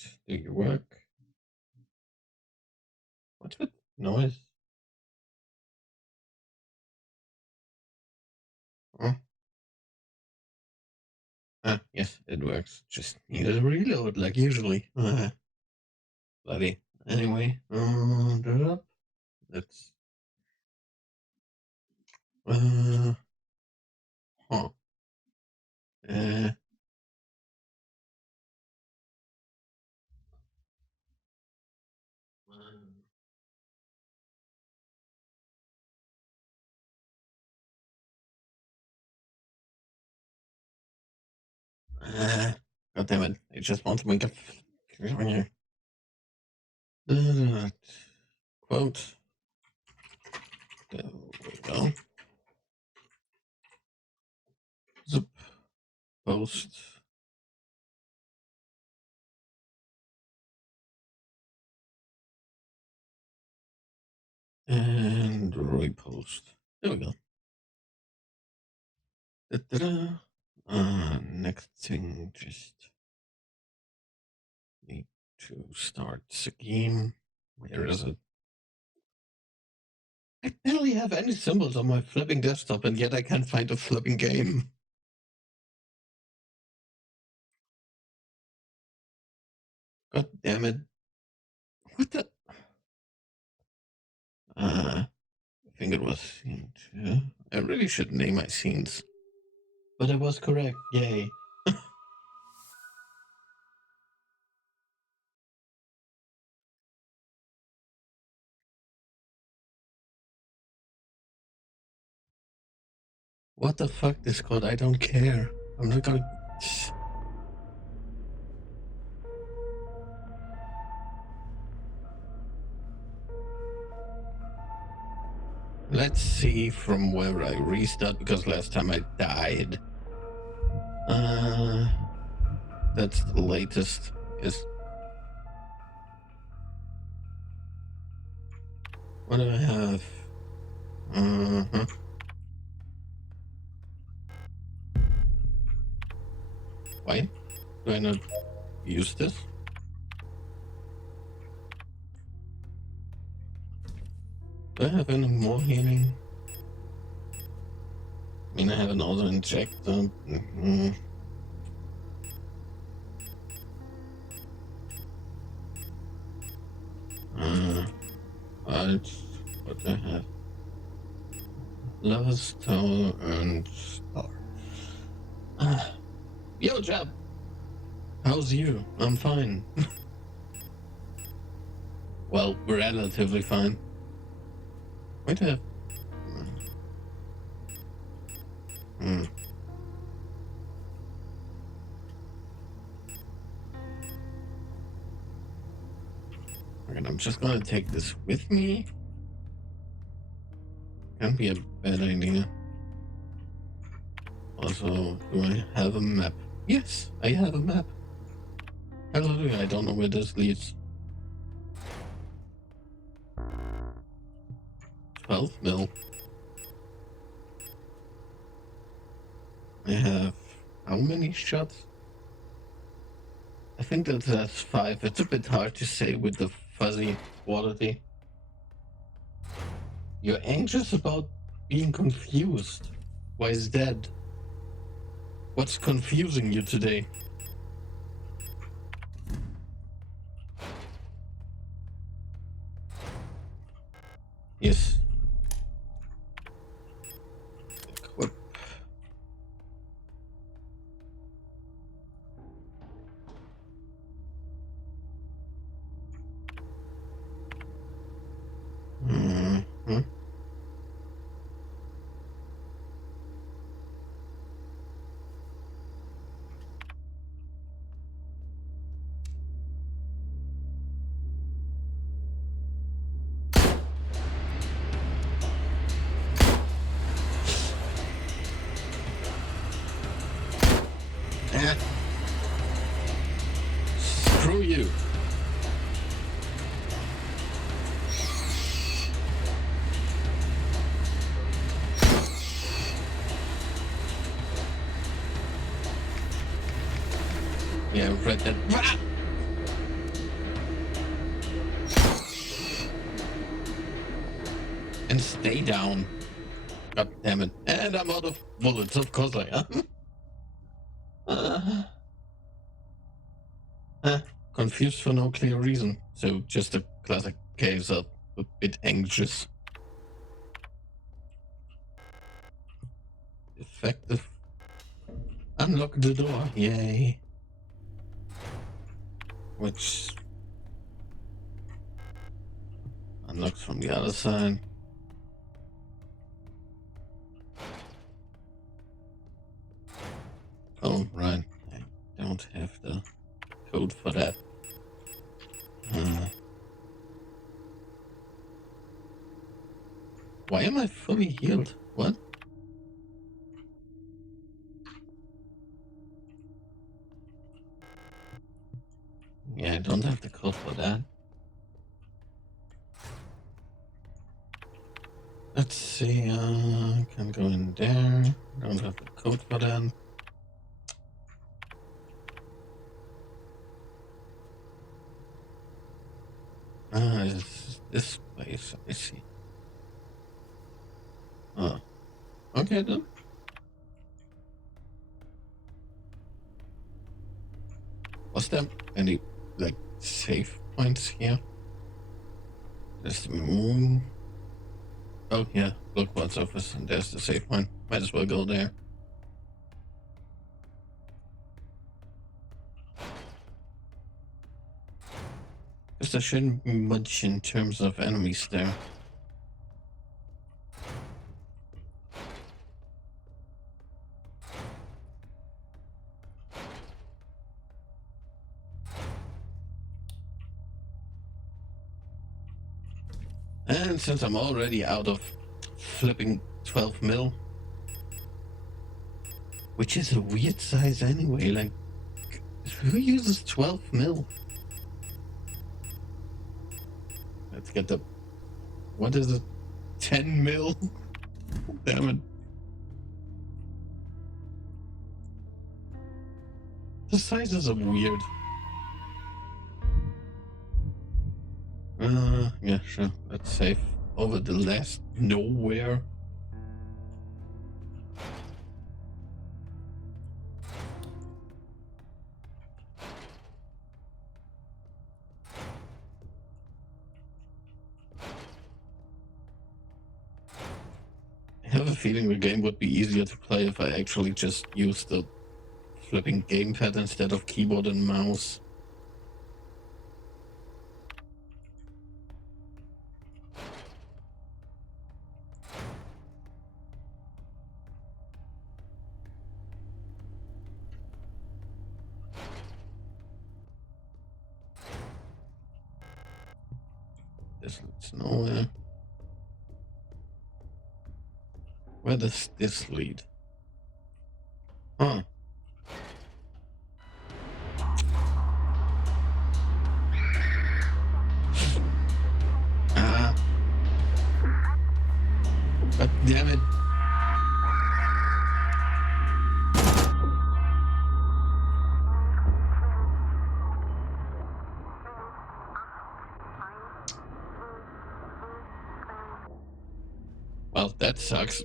Do you work? What's that noise? Huh? Ah, yes, it works. Just need a reload like usually. Bloody. Anyway, let's. Uh, huh. Uh, God damn it! I just want to make a quote. There we go. Zip post. And repost. There we go. Da-da-da. Next thing, just need to start the game. Where is it? I barely have any symbols on my flipping desktop, and yet I can't find a flipping game. God damn it. What the? I think it was scene 2. I really should name my scenes. But I was correct. Yay. What the fuck, Discord? I don't care. I'm not gonna. Let's see from where I restart, because last time I died. That's the latest. Is what do I have? Uh-huh. Why do I not use this? Do I have any more healing? I mean, I have an auto injector. What do I have? Lover's Tower and Star. Yo, Jab! How's you? I'm fine. Well, relatively fine. Wait a... Okay, I'm just gonna take this with me. Can be a bad idea. Also, do I have a map? Yes, I have a map. Hallelujah, I don't know where this leads. 12 mil. I have how many shots? I think that's 5. It's a bit hard to say with the fuzzy quality. You're anxious about being confused. Why is that? What's confusing you today? Yes. Equip. Mm-hmm. Screw you. Yeah, I've read that. And stay down. God damn it. And I'm out of bullets, of course I am. Confused for no clear reason. So just a classic case of a bit anxious. Effective. Unlock the door. Yay. Which unlocks from the other side. Oh, right. I don't have the code for that. Why am I fully healed? What? Yeah, I don't have the code for that. Let's see, can go in there. Don't have the code for that. It's this place, I see. Oh, okay then. Was there any, like, save points here? There's the moon. Oh, yeah, look what's office, and there's the save point. Might as well go there. Because there shouldn't be much in terms of enemies there. And since I'm already out of flipping 12 mil, which is a weird size anyway, like, who uses 12 mil? Let's get the, what is it, 10 mil? Damn it. The sizes are weird. Yeah, sure. Let's save over the last nowhere. I have a feeling the game would be easier to play if I actually just used the flipping gamepad instead of keyboard and mouse. This leads nowhere. Where does this lead? Huh. God damn it. Well, that sucks.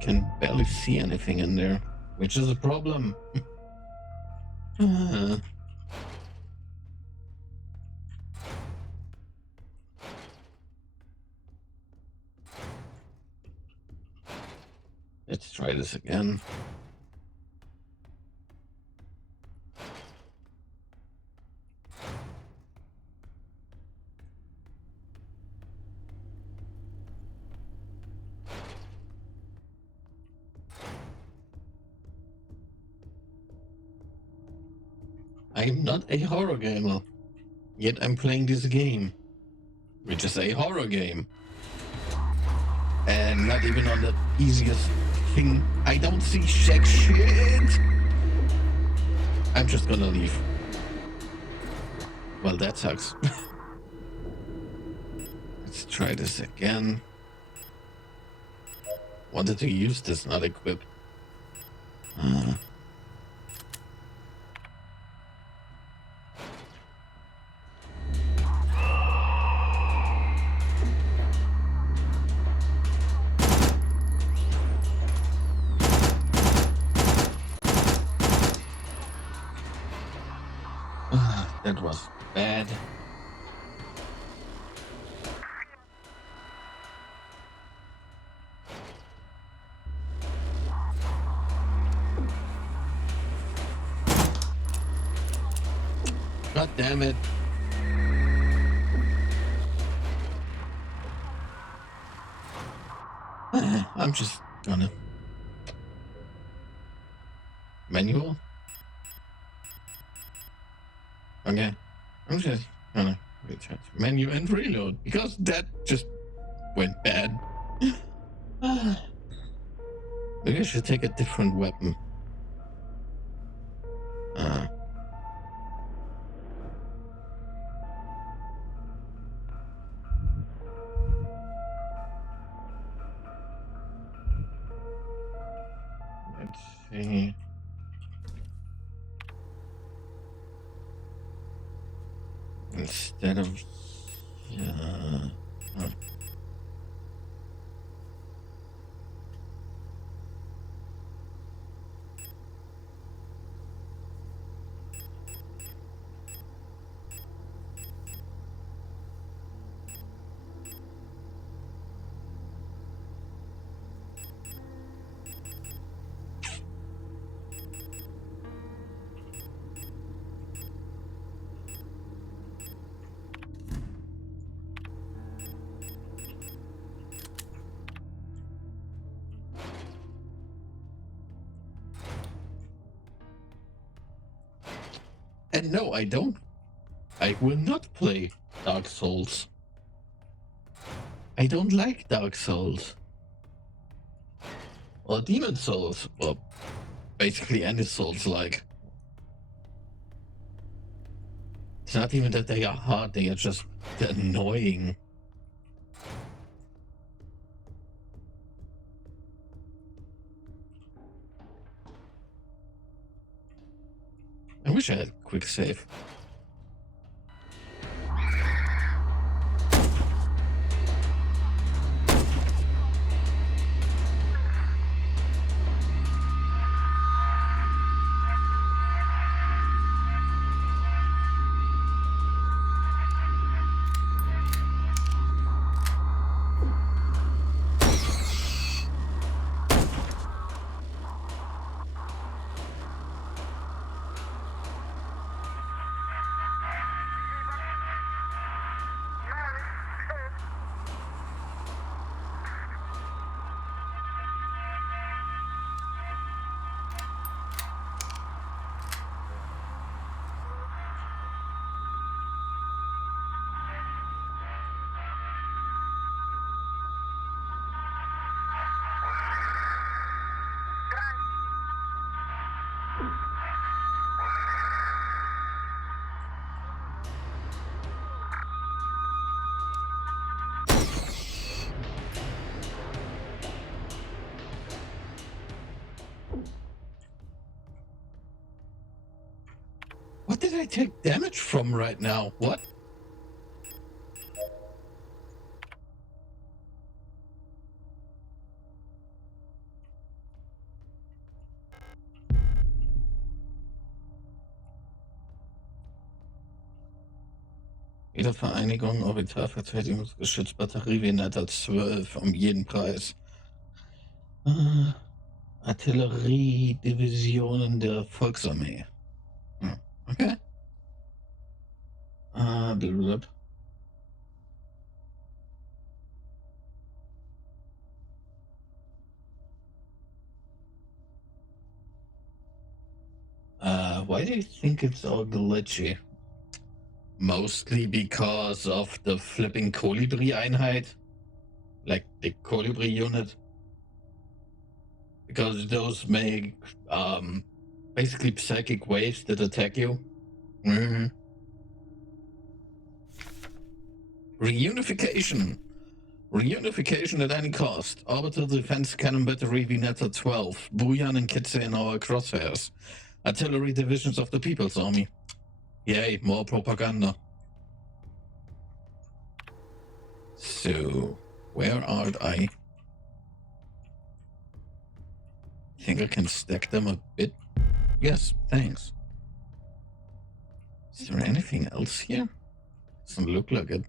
Can barely see anything in there, which is a problem. Let's try this again. I am not a horror gamer, yet I'm playing this game, which is a horror game. And not even on the easiest thing. I don't see jack shit. I'm just gonna leave. Well, that sucks. Let's try this again. Wanted to use this, not equip. That was bad. God damn it. I'm just gonna manual. Okay, I'm just gonna recharge menu and reload because that just went bad. Maybe I should take a different weapon. Let's see. Instead of and no, I don't. I will not play Dark Souls. I don't like Dark Souls. Or Demon Souls. Or basically any Souls like. It's not even that they are hard, they are just annoying. I wish I had quick save. What did I take damage from right now? What? Wiedervereinigung, Orbitalverteidigungsgeschütz, Batterie weniger als 12 um jeden Preis. Artilleriedivisionen der Volksarmee. Okay. Blablabla. Why do you think it's all glitchy? Mostly because of the flipping Kolibri-Einheit. Like the Kolibri unit. Because those make basically psychic waves that attack you. Reunification. Reunification at any cost. Orbital defense cannon battery VNeta 12. Buyan and Kitse in our crosshairs. Artillery divisions of the People's Army. Yay, more propaganda. So, where are I? Think I can stack them a bit? Yes, thanks. Is there anything else here? Doesn't look like it.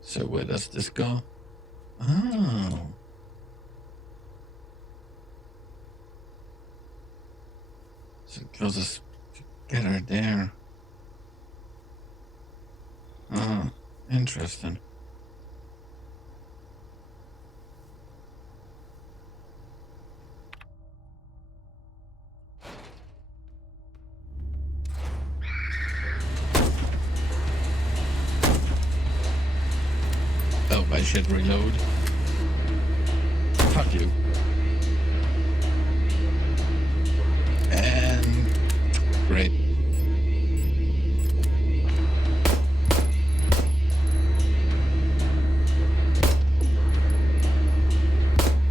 So where does this go? Oh. So it goes together there. Oh, interesting. Oh, I should reload. Fuck you. And great.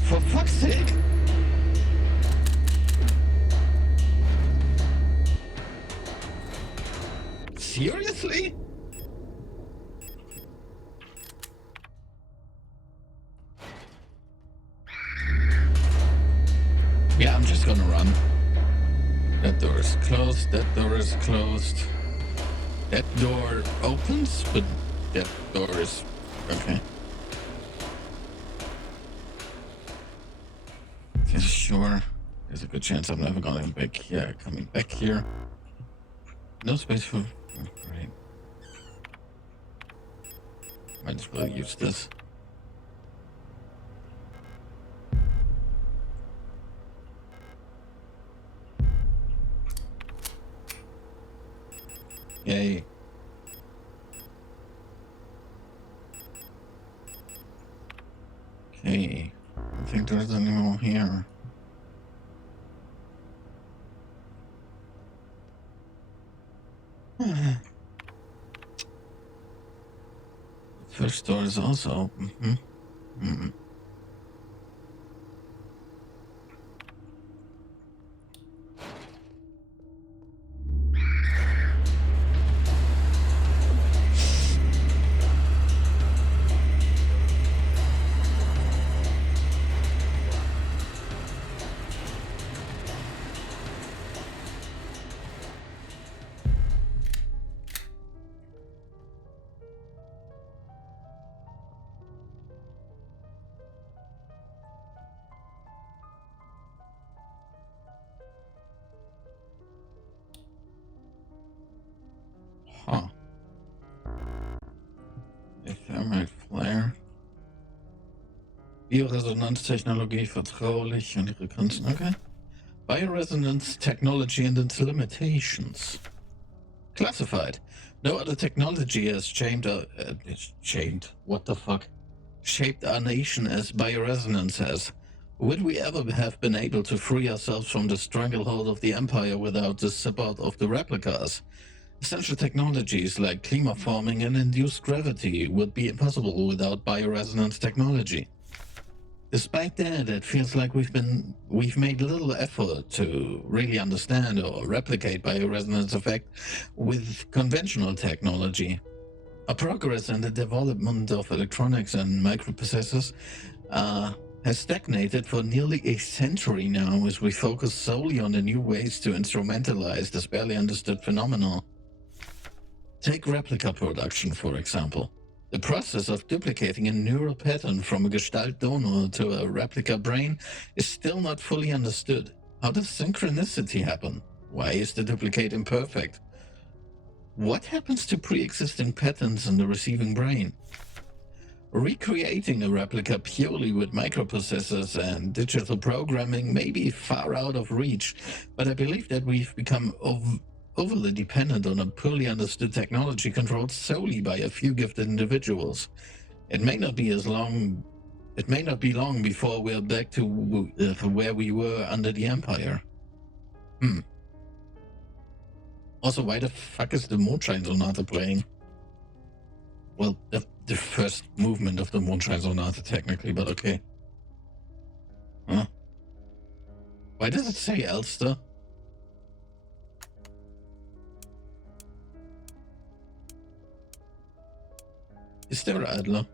For fuck's sake. Seriously? Yeah, I'm just gonna run. That door is closed, that door is closed. That door opens, but that door is... okay. Okay, sure. There's a good chance I'm never going back here. Coming back here. No space for... oh, great. Might as well use this. Yay. Okay. I don't think there's any more here. First door is also open. Huh. Thermite Flare. Bioresonanztechnologie vertraulich und ihre Grenzen. Okay. Bioresonance technology and its limitations. Classified. No other technology has shaped our nation as bioresonance has. Would we ever have been able to free ourselves from the stranglehold of the Empire without the support of the replicas? Essential technologies like climaforming and induced gravity would be impossible without bioresonance technology. Despite that, it feels like we've made little effort to really understand or replicate bioresonance effect with conventional technology. Our progress in the development of electronics and microprocessors has stagnated for nearly a century now as we focus solely on the new ways to instrumentalize this barely understood phenomenon. Take replica production, for example. The process of duplicating a neural pattern from a Gestalt donor to a replica brain is still not fully understood. How does synchronicity happen? Why is the duplicate imperfect? What happens to pre-existing patterns in the receiving brain? Recreating a replica purely with microprocessors and digital programming may be far out of reach, but I believe that we've become overly dependent on a poorly understood technology controlled solely by a few gifted individuals. It may not be long before we're back to where we were under the Empire. Also, why the fuck is the Moonshine Sonata playing? Well, the first movement of the Moonshine Sonata, technically, but okay. Huh? Why does it say Elster? Is there Adler?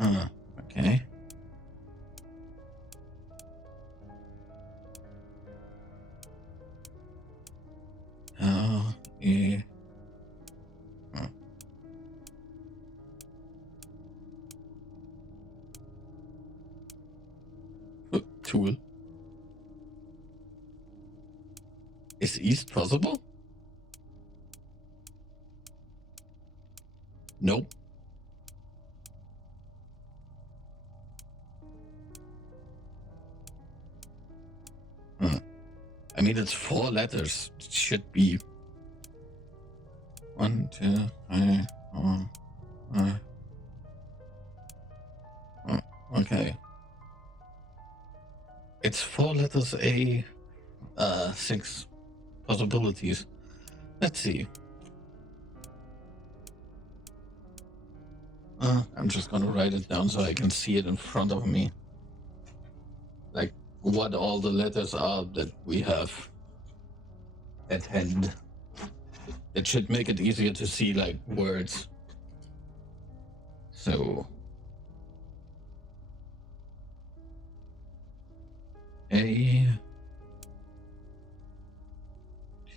Okay. Yeah. Tool. Is East possible? Nope. I mean, it's 4 letters. It should be 1, 2, 3, 4, 5. Okay. It's 4 letters A, 6 possibilities. Let's see. I'm just gonna write it down so I can see it in front of me. Like, what all the letters are that we have at hand. It should make it easier to see, like, words. So... A...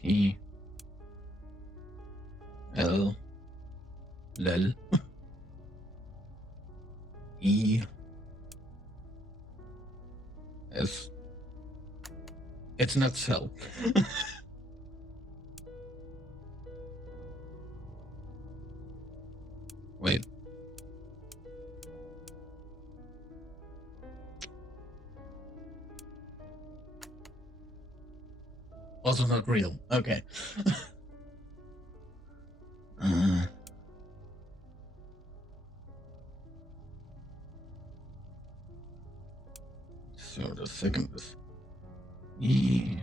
T... L... Lel... E... S... It's not cell. Wait. Also not real. Okay. So the second is E...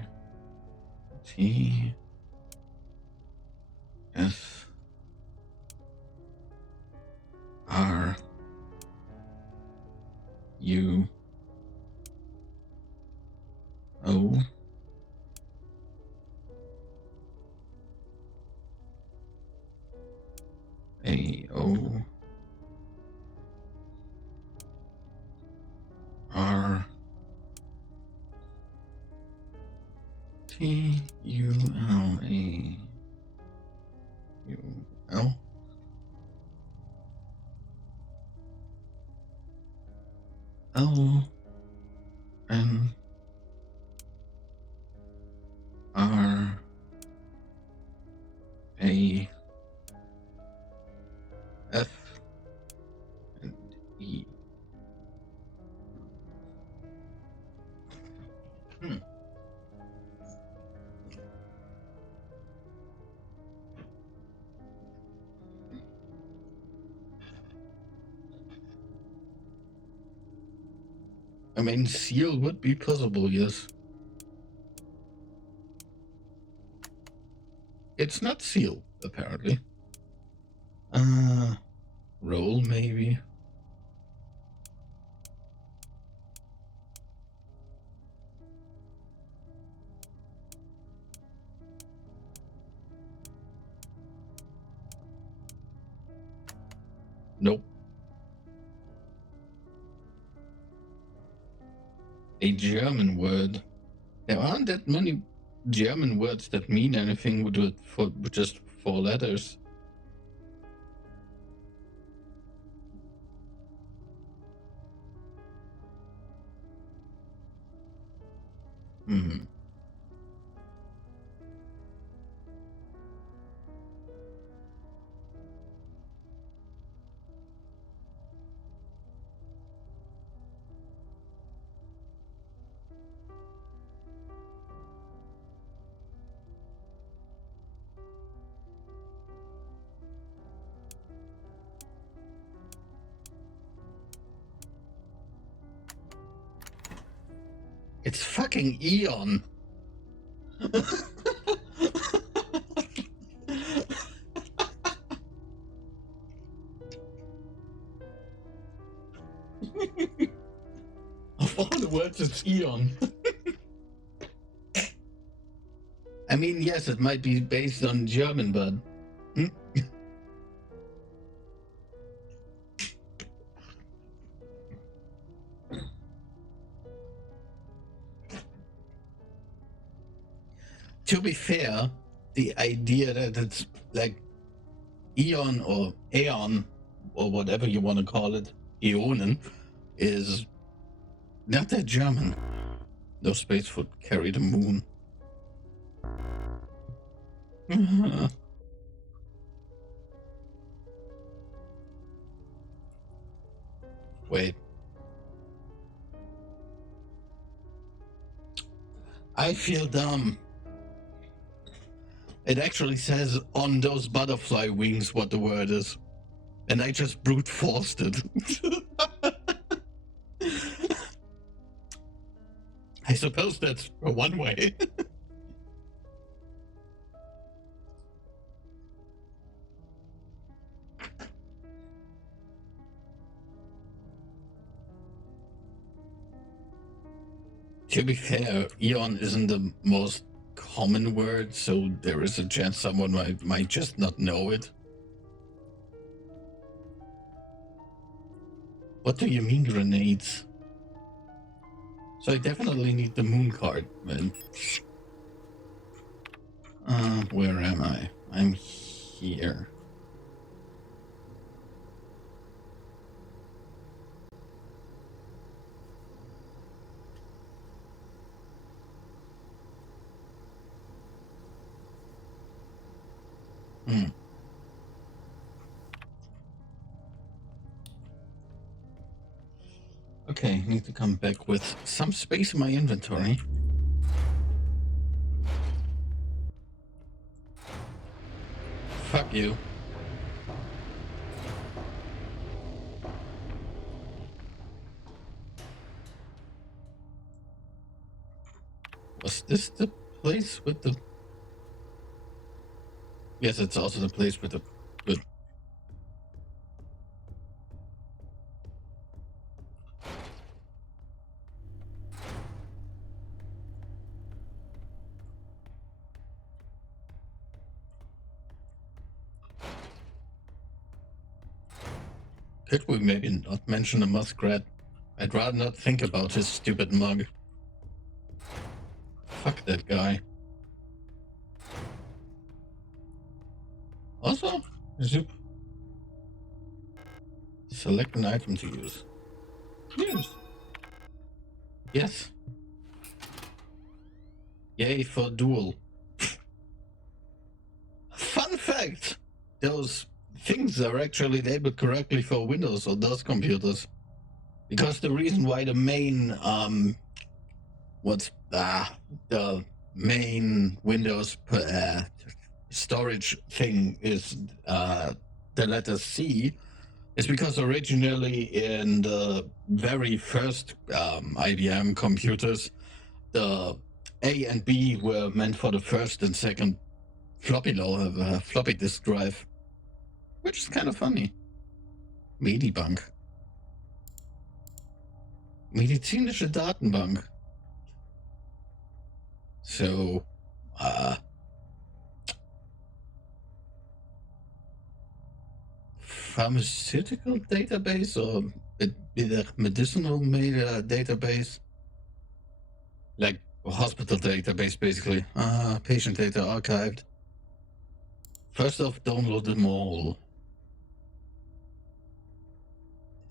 T... S... R... U... O... A... O... R... T... U... L... A... U... L... L... N... R... A... F... and E. I mean, seal would be possible, yes. It's not seal, apparently. Roll, maybe. Nope. A German word. There aren't that many German words that mean anything with just 4 letters. It's fucking Eon. Of all the words, it's Eon. I mean, yes, it might be based on German, but... To be fair, the idea that it's like Eon or Aeon or whatever you want to call it, Eonen, is not that German. No space would carry the moon. Wait. I feel dumb. It actually says on those butterfly wings what the word is. And I just brute forced it. I suppose that's one way. To be fair, Eon isn't the most common word, so there is a chance someone might just not know it. What do you mean grenades? So I definitely need the moon card, man. Where am I? I'm here. Okay, need to come back with some space in my inventory. Fuck you. Was this the place with the... Yes, it's also the place with the... Good. Could we maybe not mention the muskrat? I'd rather not think about his stupid mug. Fuck that guy. Also, zoop. Select an item to use. Use. Yes. Yay for duel. Fun fact! Those things are actually labeled correctly for Windows or DOS computers. Because the reason why the main, the main Windows storage thing is the letter C is because originally in the very first IBM computers, the A and B were meant for the first and second floppy disk drive, which is kind of funny. Medibank. Medizinische Datenbank. So, pharmaceutical database or medicinal database? Like a hospital database, basically. Patient data archived. First off, download them all.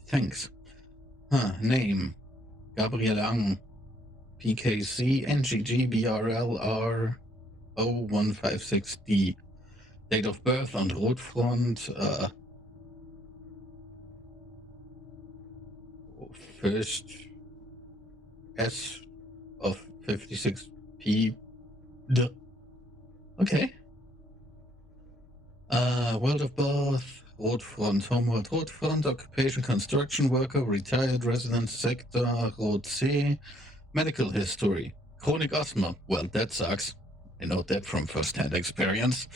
Thanks. Name. Gabriel Ang. PKC NGG BRL R0156D. Date of birth on Rotfront. First S of 56P. Duh. Okay. World of birth. Rotfront. Homeworld Rotfront. Occupation construction worker. Retired resident sector. Rot C. Medical history. Chronic asthma. Well, that sucks. I know that from first-hand experience.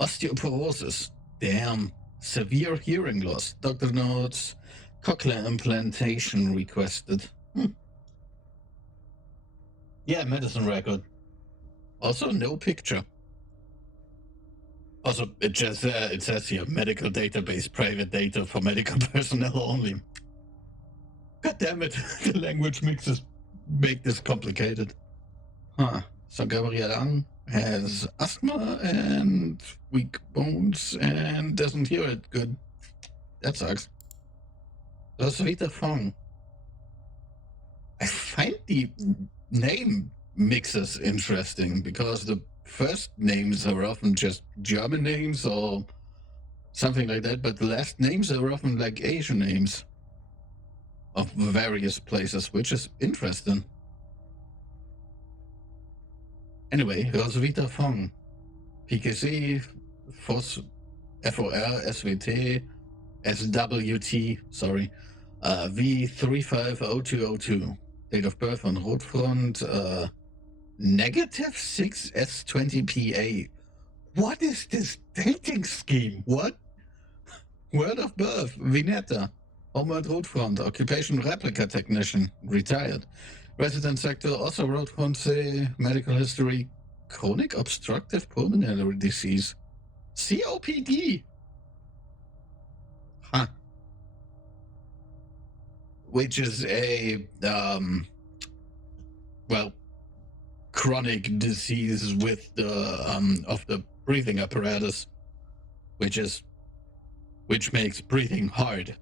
Osteoporosis. Damn. Severe hearing loss. Doctor notes. Cochlear implantation requested. Yeah, medicine record. Also, no picture. Also, it says here, medical database, private data for medical personnel only. God damn it, the language mixes make this complicated. Huh. So Gabrielle has asthma and weak bones and doesn't hear it good. That sucks. Roswitha Fong. I find the name mixes interesting because the first names are often just German names or something like that, but the last names are often like Asian names of various places, which is interesting. Anyway, Roswitha Fong, PKC, FOR, SWT, SWT, sorry, V350202, date of birth on Rotfront, -6S20PA. What is this dating scheme? What? Word of birth, Vineta. Homeworld Rotfront, occupation replica technician, retired. Resident sector, also Rotfront, say, medical history, chronic obstructive pulmonary disease, COPD. Huh. Which is a, well, chronic disease with the, of the breathing apparatus, which makes breathing hard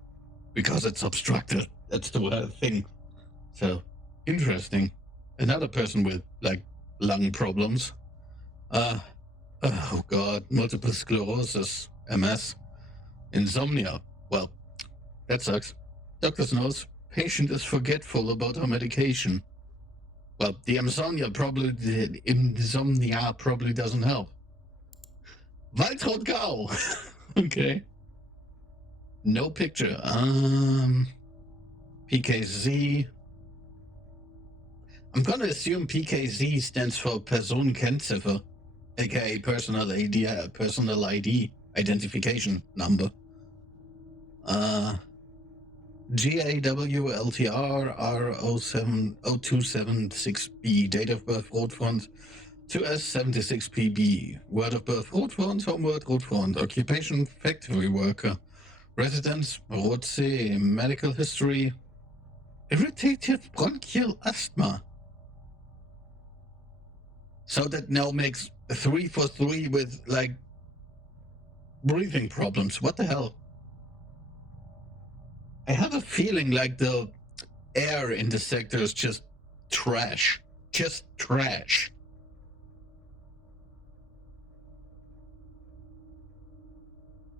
because it's obstructed. That's the thing. So, interesting. Another person with, like, lung problems. Oh god, multiple sclerosis, MS, insomnia. Well, that sucks. Doctor's notes, patient is forgetful about her medication. Well, the insomnia probably doesn't help. Waltraud Gau. Okay. No picture. PKZ. I'm gonna assume PKZ stands for Personenkennziffer, aka personal ID identification number. GAWLTR R0276B, date of birth Rotfront 2S76PB, word of birth Rotfront, homeworld Rotfront, occupation factory worker, residence Rotse, medical history irritated bronchial asthma. So that now makes 3 for 3 with, like, breathing problems. What the hell? I have a feeling like the air in the sector is just trash. Just trash.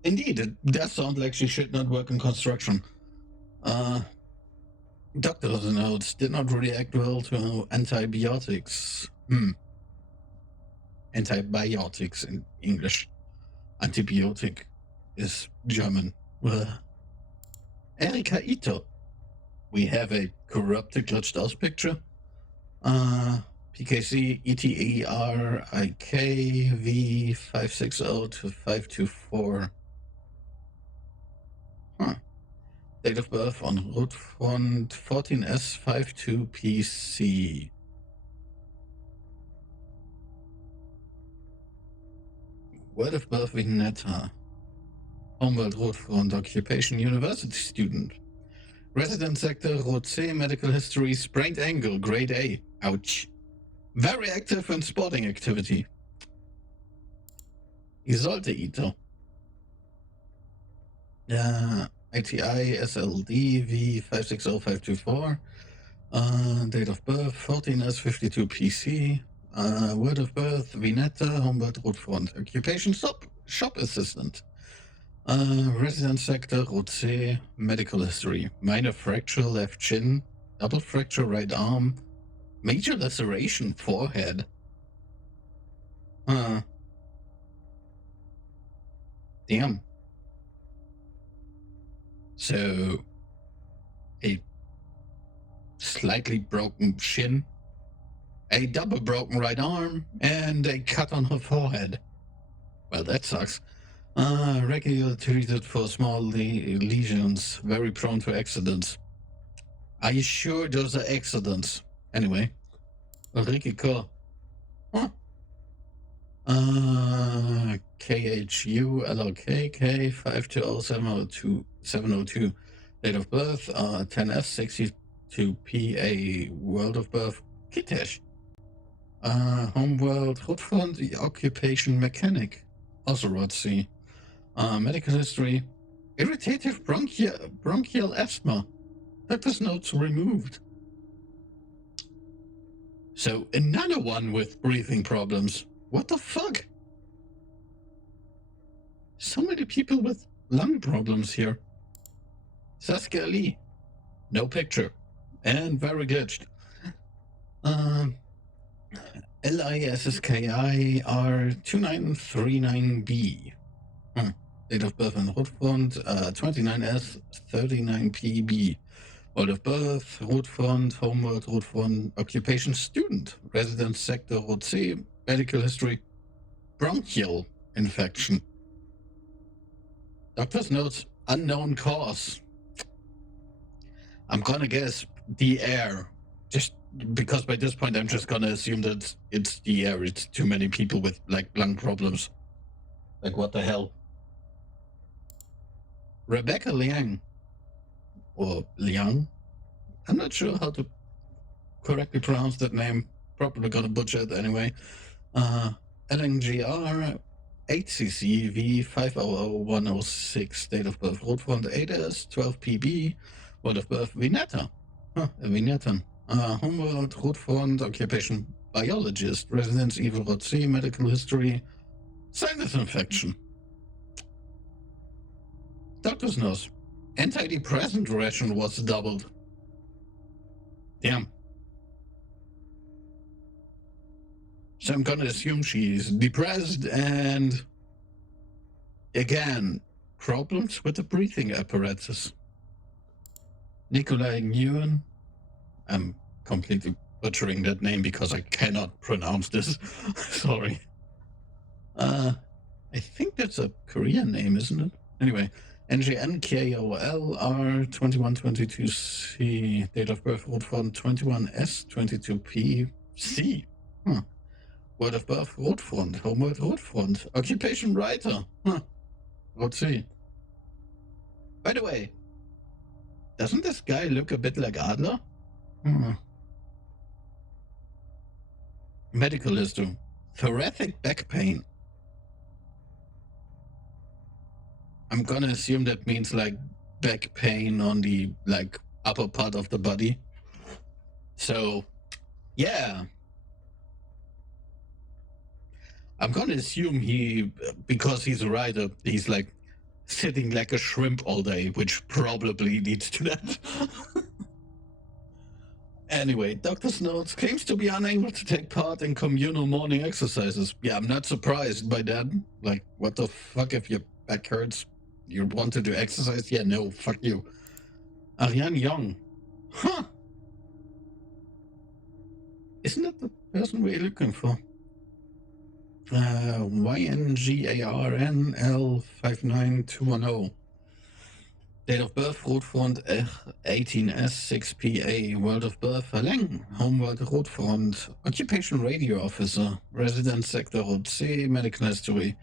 Indeed, it does sound like she should not work in construction. Doctor's notes, did not react well to antibiotics. Antibiotics in English. Antibiotic is German. Erika Ito. We have a corrupted glitched out picture. PKC ETERIK V560 to 524. Huh. Date of birth on Rotfront 14S52PC. Word of birth Vineta. Homeworld Rotfront, occupation university student. Resident sector Rotse, medical history, sprained ankle, grade A. Ouch. Very active in sporting activity. Isolde Ito. ITI SLD V560524. Date of birth 14S52PC. Word of birth Vineta, Homeworld Rotfront. Occupation shop assistant. Resident sector Rotse, medical history. Minor fracture left chin, double fracture right arm, major laceration forehead. Damn. So, a slightly broken shin, a double broken right arm, and a cut on her forehead. Well, that sucks. Regularly treated for small lesions, very prone to accidents. Are you sure those are accidents? Anyway, Rikiko. Huh? KHU LLK K 520702. Date of birth 10F62PA. World of birth Kitesh. Homeworld Rotfront. Occupation mechanic. Also Rod C. Medical history. Irritative bronchial asthma. Doctor's notes removed. So another one with breathing problems. What the fuck? So many people with lung problems here. Saskia Lee. No picture. And very glitched. LISSKI R2939B. Date of birth in Rotfront 29S39PB. World of birth, Rotfront, homeworld, Rotfront, occupation student, residence sector, Rot C, medical history, bronchial infection. Doctor's notes, unknown cause. I'm gonna guess the air. Just because by this point I'm just gonna assume that it's the air. It's too many people with like lung problems. Like what the hell? Rebecca Liang. Or Liang. I'm not sure how to correctly pronounce that name. Probably gonna butcher it anyway. LNGR 8CC V500106. Date of birth Rotfront 8S 12PB. World of birth Vineta. Vineta. Homeworld Rotfront. Occupation biologist. Residence Evil Rot C. Medical history. Sinus infection. Doctor's nurse. Antidepressant ration was doubled. Damn. So I'm gonna assume she's depressed and again, problems with the breathing apparatus. Nikolai Nguyen. I'm completely butchering that name because I cannot pronounce this. Sorry. I think that's a Korean name, isn't it? Anyway, NGNKOLR2122C. Date of birth Rotfront 21S22PC. World of birth Rotfront. Homeworld Rotfront. Occupation writer. Let's see. By the way, doesn't this guy look a bit like Adler? Medical history. Thoracic back pain. I'm gonna assume that means like back pain on the like upper part of the body. So, yeah. I'm gonna assume because he's a writer, he's like sitting like a shrimp all day, which probably leads to that. Anyway, Doctor's notes claims to be unable to take part in communal morning exercises. Yeah, I'm not surprised by that. Like, what the fuck if your back hurts? You want to do exercise? Yeah, no, fuck you. Ariane Young. Huh. Isn't that the person we're looking for? YNGARNL59210. Date of birth, Rotfront 18S6PA. World of birth, Leng. Homeworld, Rotfront. Occupation radio officer. Residence sector, Rot C. Medical history.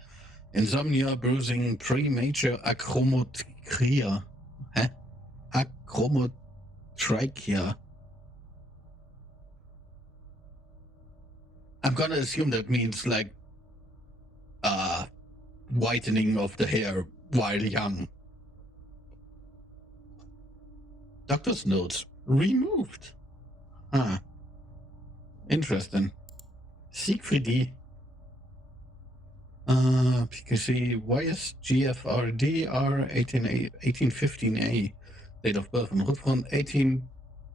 Insomnia, bruising, premature achromotrachea. Achromotrachea. I'm gonna assume that means like whitening of the hair while young. Doctor's notes removed. Interesting. Siegfriedi. PKC YSGFRD R1815A. Date of birth on Rotfront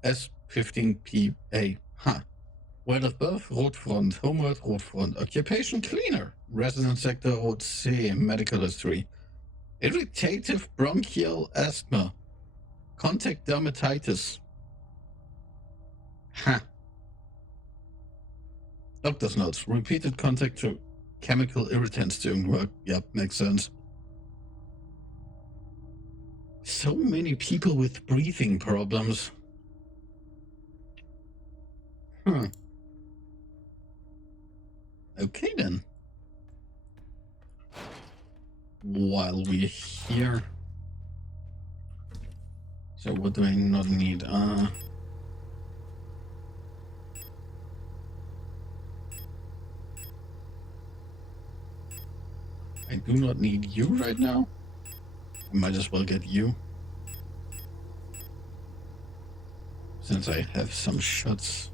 18S15PA. World of birth, Rotfront. Homeworld, Rotfront. Occupation, cleaner. Residence sector, Rot C. Medical history. Irritative bronchial asthma. Contact dermatitis. Ha. Doctor's notes. Repeated contact to chemical irritants during work. Yep, makes sense. So many people with breathing problems. Huh. Okay then. While we're here. So what do I not need? I do not need you right now. I might as well get you. Since I have some shots.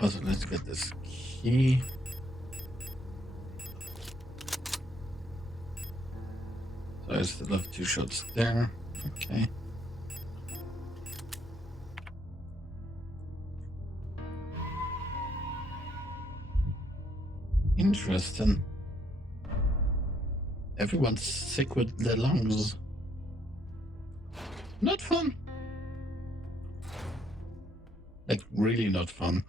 Also, let's get this key. So I still have 2 shots there. Okay. Interesting. Everyone's sick with their lungs. Not fun. Like, really not fun.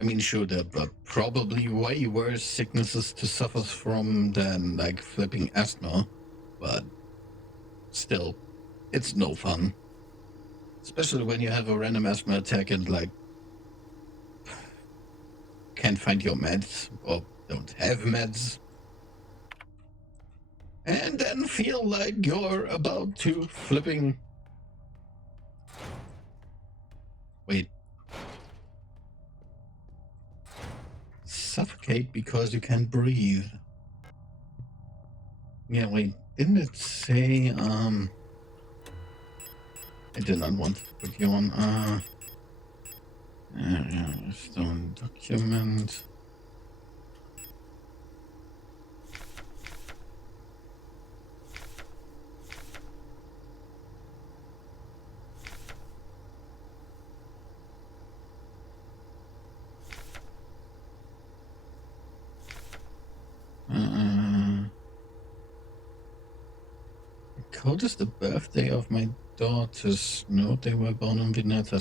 I mean, sure, there are probably way worse sicknesses to suffer from than, like, flipping asthma, but still, it's no fun. Especially when you have a random asthma attack and, like, can't find your meds, or don't have meds. And then feel like you're about to flipping... Wait. Suffocate because you can't breathe. Yeah, wait, didn't it say, I did not want to put you on, yeah, stone document. Code is the birthday of my daughters. No, they were born on Vineta.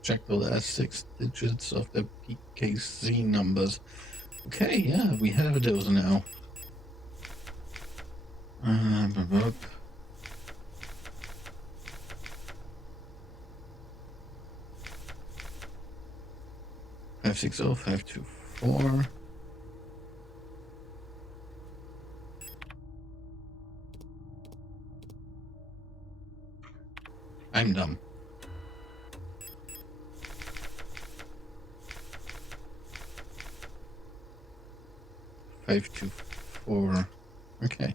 Checked all the 6 digits of the PKZ numbers. Okay, yeah, we have those now. 560, 524. I'm dumb. 524. Okay.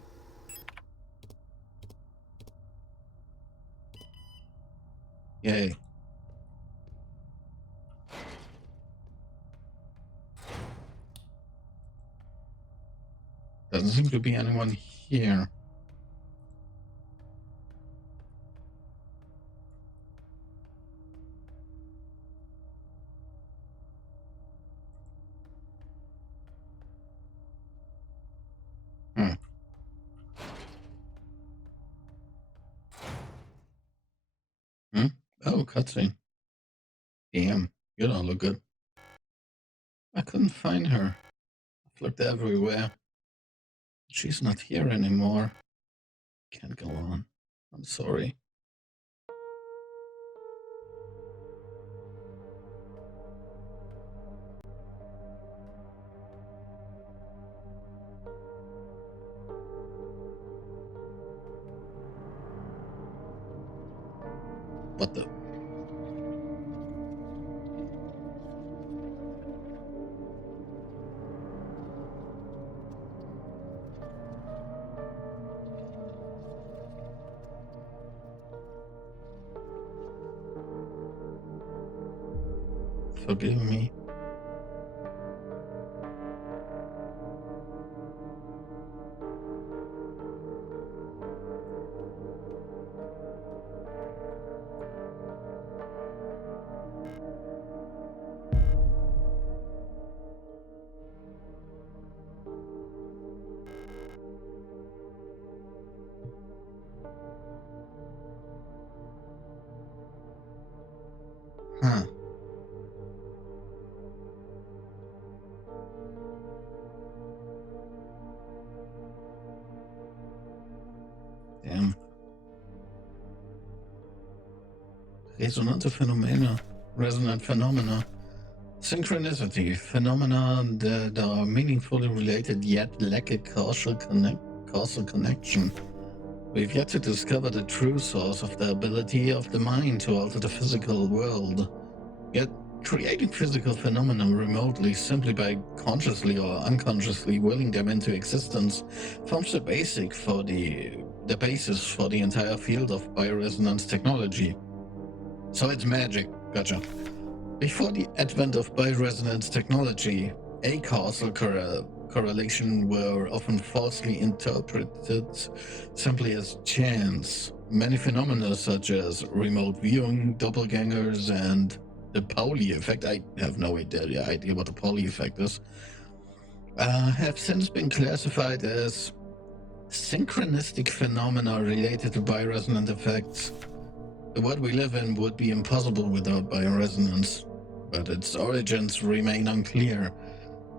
Yay. Doesn't seem to be anyone here. Hmm. Hmm? Oh, cutscene. Damn, you don't look good. I couldn't find her. I've looked everywhere. She's not here anymore. Can't go on. I'm sorry. What the? Forgive me. Damn. Resonante Phänomene. Resonant phenomena. Synchronicity. Phenomena that are meaningfully related yet lack a causal connection. We've yet to discover the true source of the ability of the mind to alter the physical world. Yet, creating physical phenomena remotely simply by consciously or unconsciously willing them into existence forms the basis for the entire field of bioresonance technology. So it's magic. Gotcha. Before the advent of bioresonance technology, acausal correlation were often falsely interpreted simply as chance. Many phenomena such as remote viewing, doppelgangers, and the Pauli effect, I have no idea what the Pauli effect is, have since been classified as synchronistic phenomena related to bioresonant effects. The world we live in would be impossible without bioresonance, but its origins remain unclear.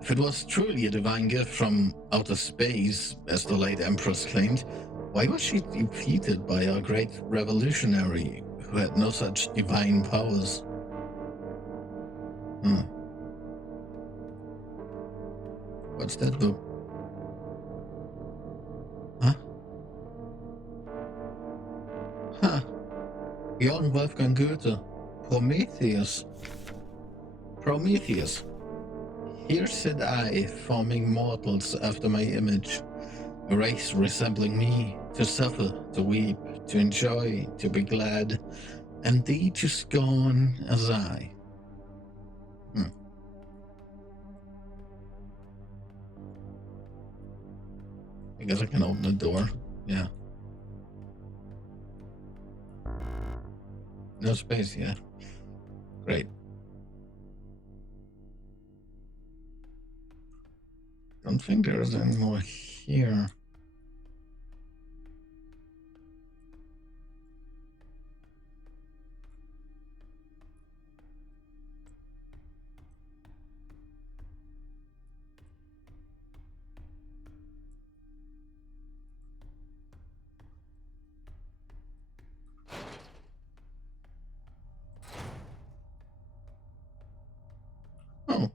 If it was truly a divine gift from outer space, as the late Empress claimed, why was she defeated by our great revolutionary, who had no such divine powers? What's that, though? Huh? Huh. Johann Wolfgang Goethe. Prometheus. Prometheus. Here sit I, forming mortals after my image, a race resembling me, to suffer, to weep, to enjoy, to be glad, and thee to scorn as I. I guess I can open the door. Yeah. No space, yeah. Great. Don't think there's any more here. Oh.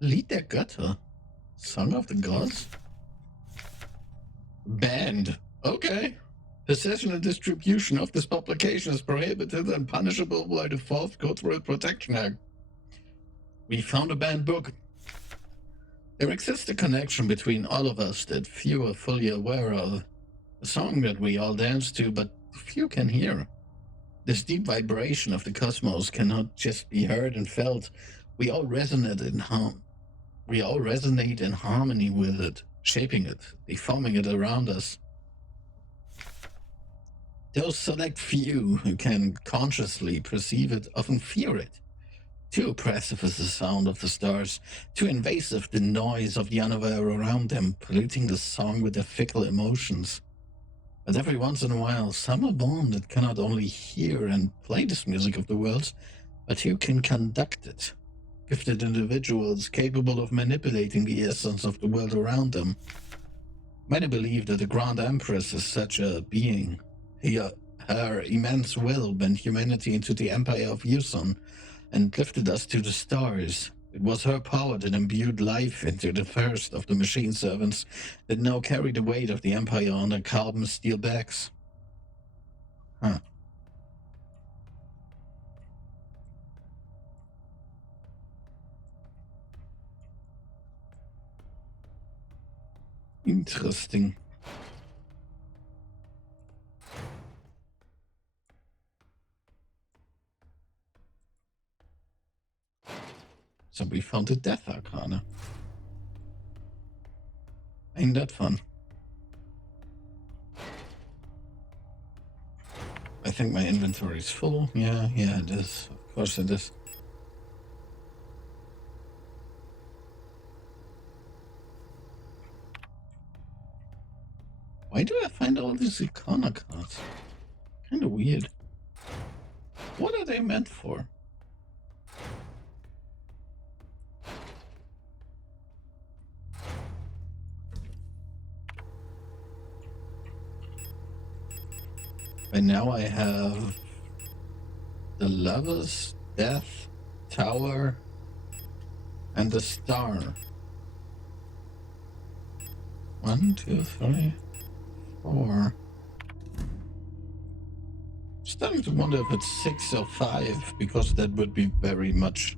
Lied der Götter. Song of the Gods? Banned. Okay. Possession and distribution of this publication is prohibited and punishable by the 4th Cultural Protection Act. We found a banned book. There exists a connection between all of us that few are fully aware of. A song that we all dance to, but few can hear. This deep vibration of the cosmos cannot just be heard and felt. We all resonate in harmony with it, shaping it, deforming it around us. Those select few who can consciously perceive it often fear it. Too oppressive is the sound of the stars, too invasive the noise of the unaware around them, polluting the song with their fickle emotions. But every once in a while, some are born that cannot only hear and play this music of the worlds, but who can conduct it. Gifted individuals capable of manipulating the essence of the world around them. Many believe that the Grand Empress is such a being. Her immense will bent humanity into the empire of Yusun and lifted us to the stars. It was her power that imbued life into the first of the machine servants that now carry the weight of the empire on their carbon steel backs. Huh. Interesting. So we found the Death Arcana. Ain't that fun? I think my inventory is full. Yeah, it is. Of course it is. Why do I find all these Arcana cards? Kinda weird. What are they meant for? And now I have the lovers, death, tower, and the star. 1, 2, 3, 4. Starting to wonder if it's 6 or 5, because that would be very much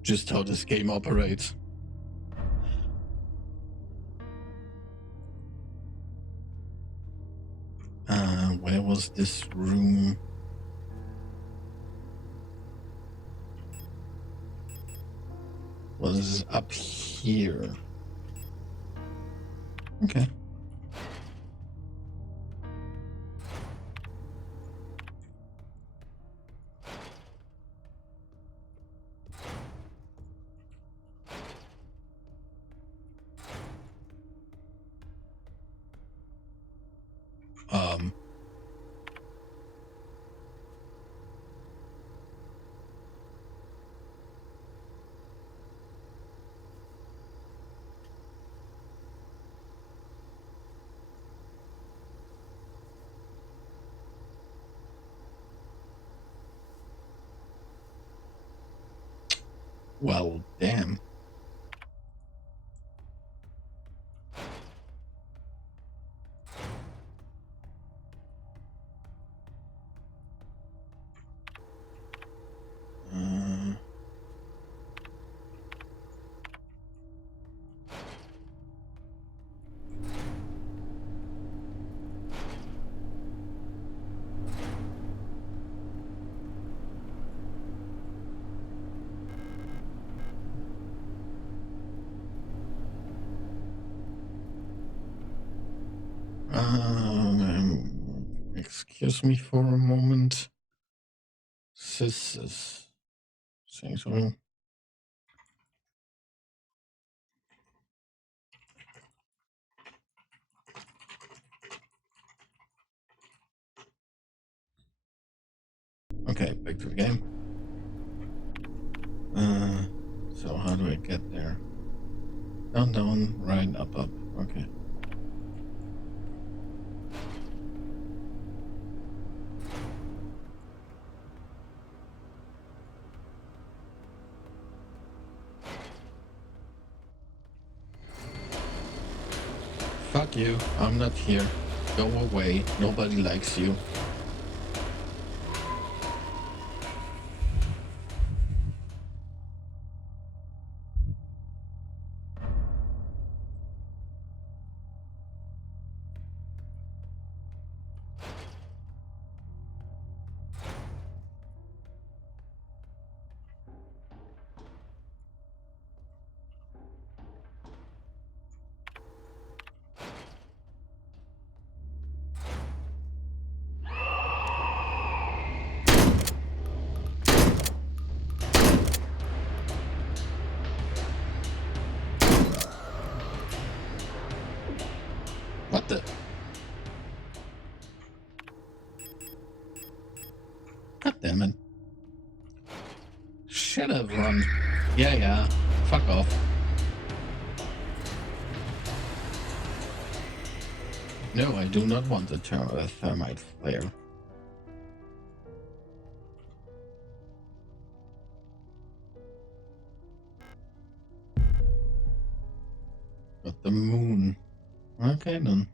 just how this game operates. Where was this room? Was up here. Okay. Well, damn. Excuse me for a moment. Sis, saying something. Okay, back to the game. So how do I get there? Down, down, right, up, up. Okay. Fuck you. I'm not here. Go away. Nobody likes you. What the? God damn it. Should have run. Yeah. Fuck off. No, I do not want a thermite flare. But the moon. Okay then.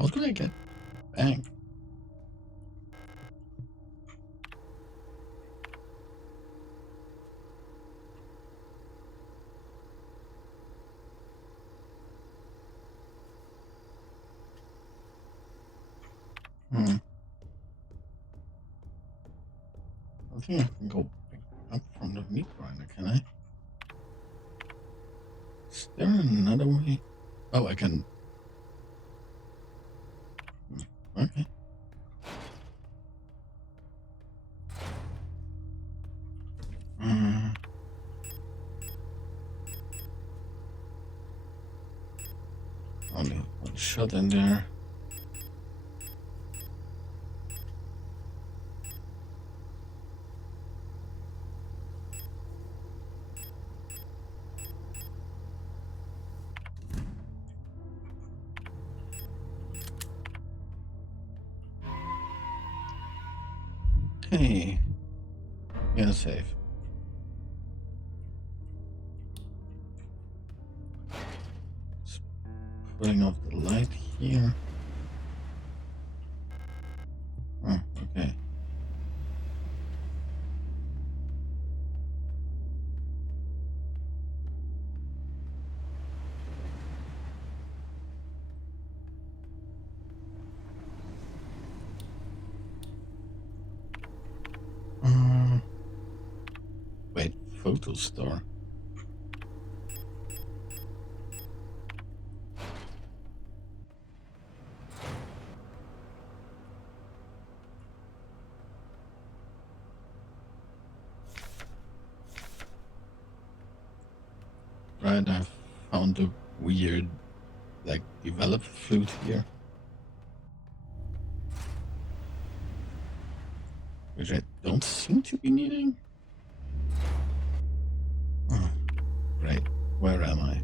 How can I get back? I think I can go back up from the meat grinder, can I? Is there another way? Oh, I can. Okay. Only one shot in there. Okay. Yeah, safe. Just putting off the light here. Oh, okay. Wait, photo store. Right, I found a weird, like, developer flute here. Which I don't seem to be needing. Oh, right, where am I?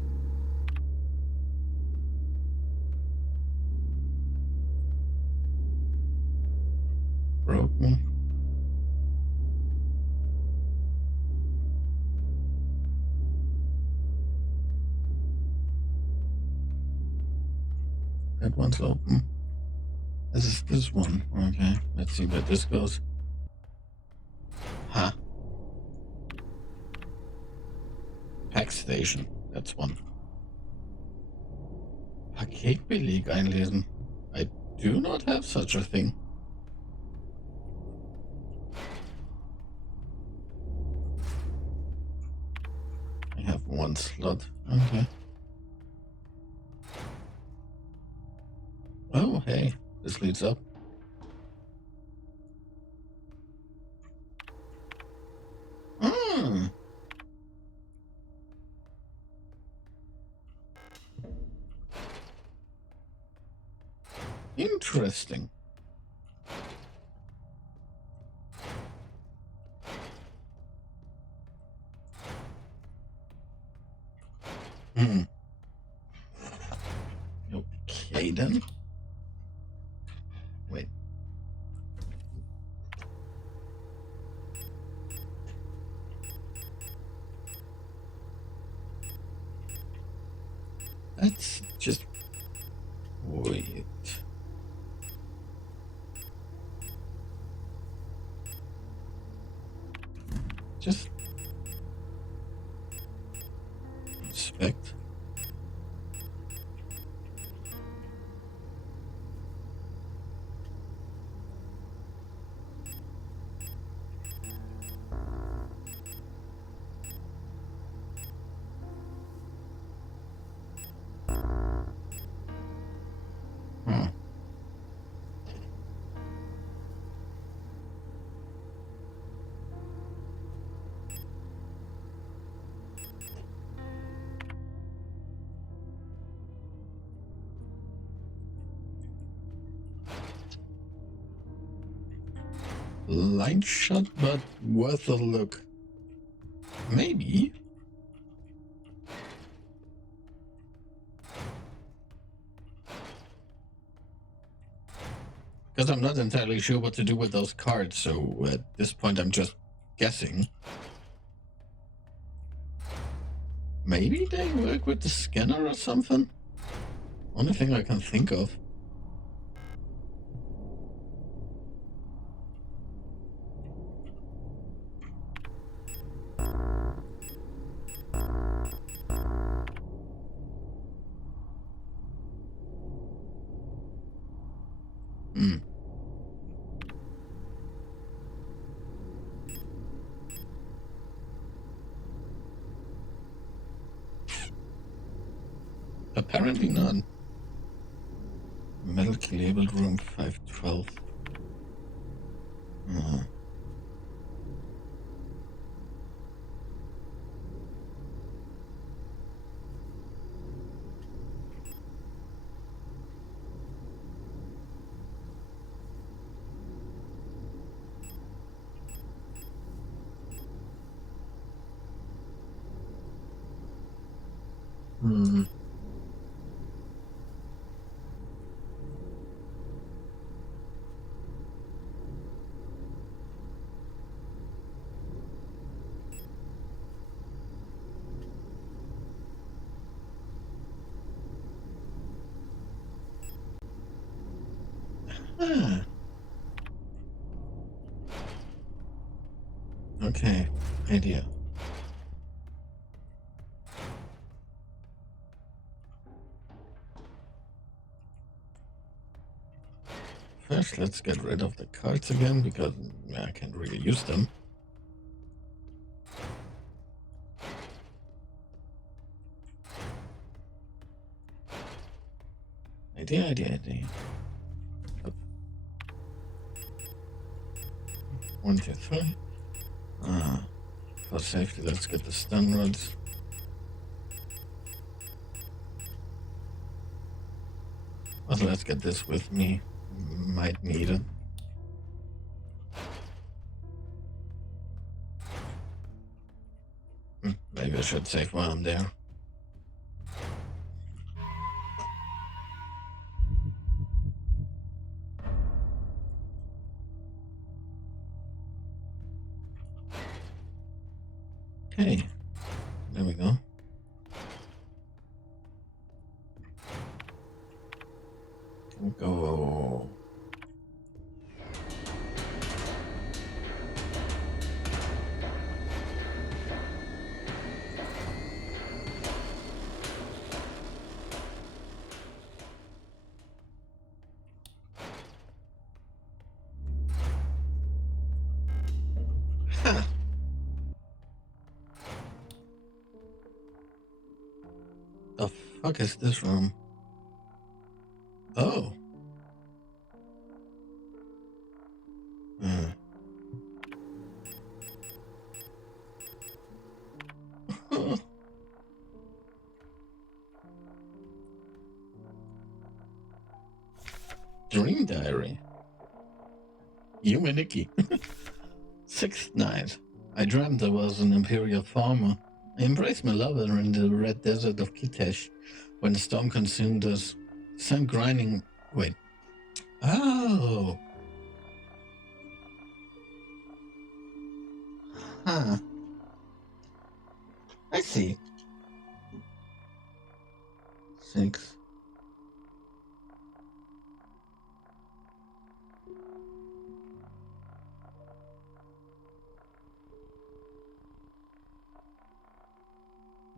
Broken. That one's open. This is this one. Okay, let's see where this goes. Ha. Pack station. That's one. Paketbeleg einlesen. I do not have such a thing. I have one slot. Okay. Oh, hey. This leads up. Hmm. Interesting. Hmm. Okay, then. Wait. Let's just wait. Just inspect. Hmm. Light shot, but worth a look. Maybe. Because I'm not entirely sure what to do with those cards, so at this point I'm just guessing. Maybe they work with the scanner or something? Only thing I can think of. Apparently not. Milk labeled room 512. Uh, hmm. Ah. Okay, idea. First, let's get rid of the cards again, because I can't really use them. Idea. Up. 1, 2, 3. For safety, let's get the stun rods. Also, let's get this with me. Might need it. Maybe I should save while I'm there. Okay, there we go. Go. Huh. The fuck is this room? Oh. Dream diary. You and Nikki. Sixth night. I dreamt I was an imperial farmer. I embraced my lover in the red desert of Kitesh when the storm consumed us. Sun grinding. Wait. Oh. Huh. I see. 6.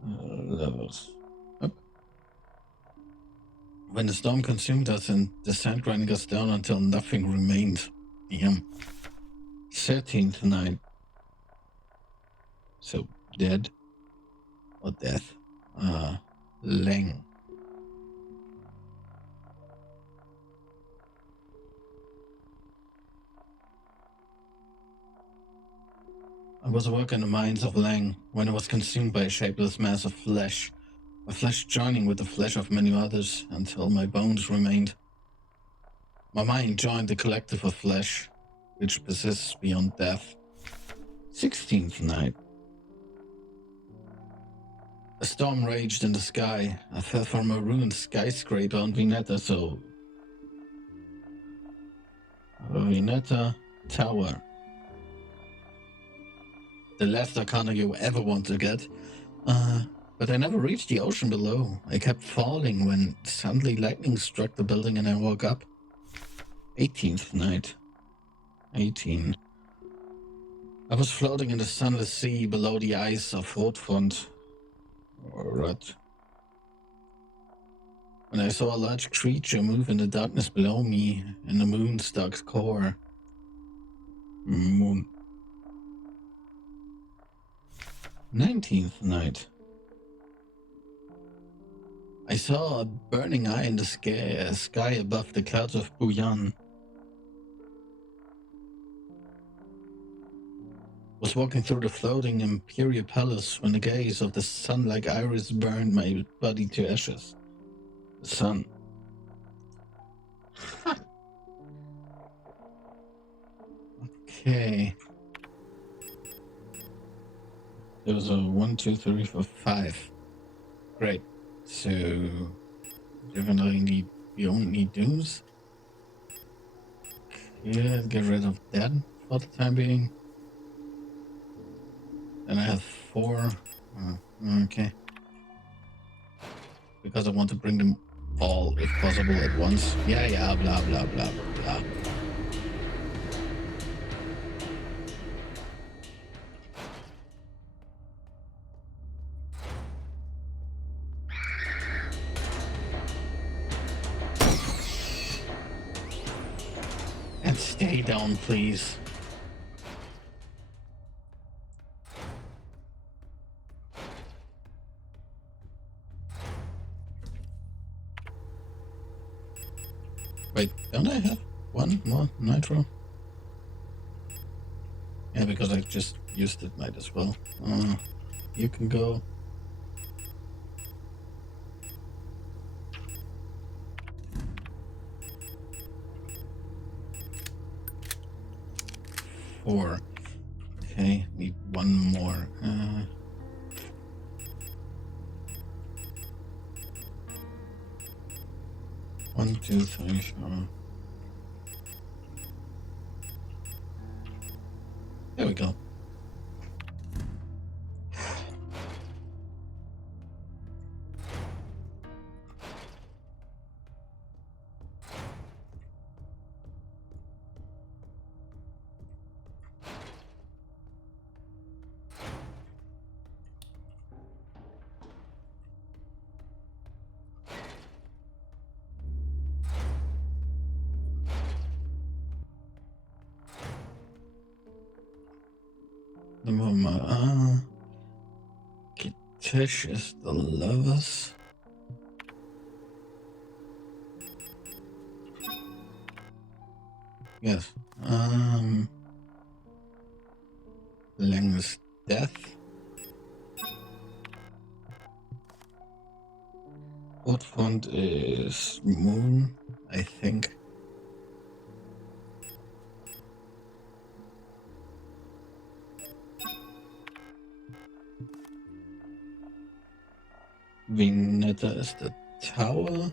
Levels. Up. When the storm consumed us and the sand grinding us down until nothing remained. Damn. 13th night. So, dead or death? Lang. I was working in the mines of Lang when I was consumed by a shapeless mass of flesh. My flesh joining with the flesh of many others until my bones remained. My mind joined the collective of flesh, which persists beyond death. 16th night. A storm raged in the sky. I fell from a ruined skyscraper on Vineta, Vineta Tower. The last arcana you ever want to get. But I never reached the ocean below. I kept falling when suddenly lightning struck the building and I woke up. 18th night. 18. I was floating in the sunless sea below the ice of Rotfront. Rot. When I saw a large creature move in the darkness below me in the moon's dark core. Moon. 19th night. I saw a burning eye in the sky above the clouds of Buyan. Was walking through the floating imperial palace when the gaze of the sun-like iris burned my body to ashes. The sun. Okay. There was a 1, 2, 3, 4, 5. Great. So definitely we only need those. Yeah, get rid of that for the time being. Then I have 4. Okay. Because I want to bring them all, if possible, at once. Yeah, blah, blah, blah, blah. And stay down, please. Wait, don't I have one more nitro? Yeah, because I just used it, might as well. You can go. Four. Okay, need one more. 1, 2, 3, 4. There we go. Kitish is the lovers. Yes. Lang's death. What font is Moon, I think. Vineta is the tower.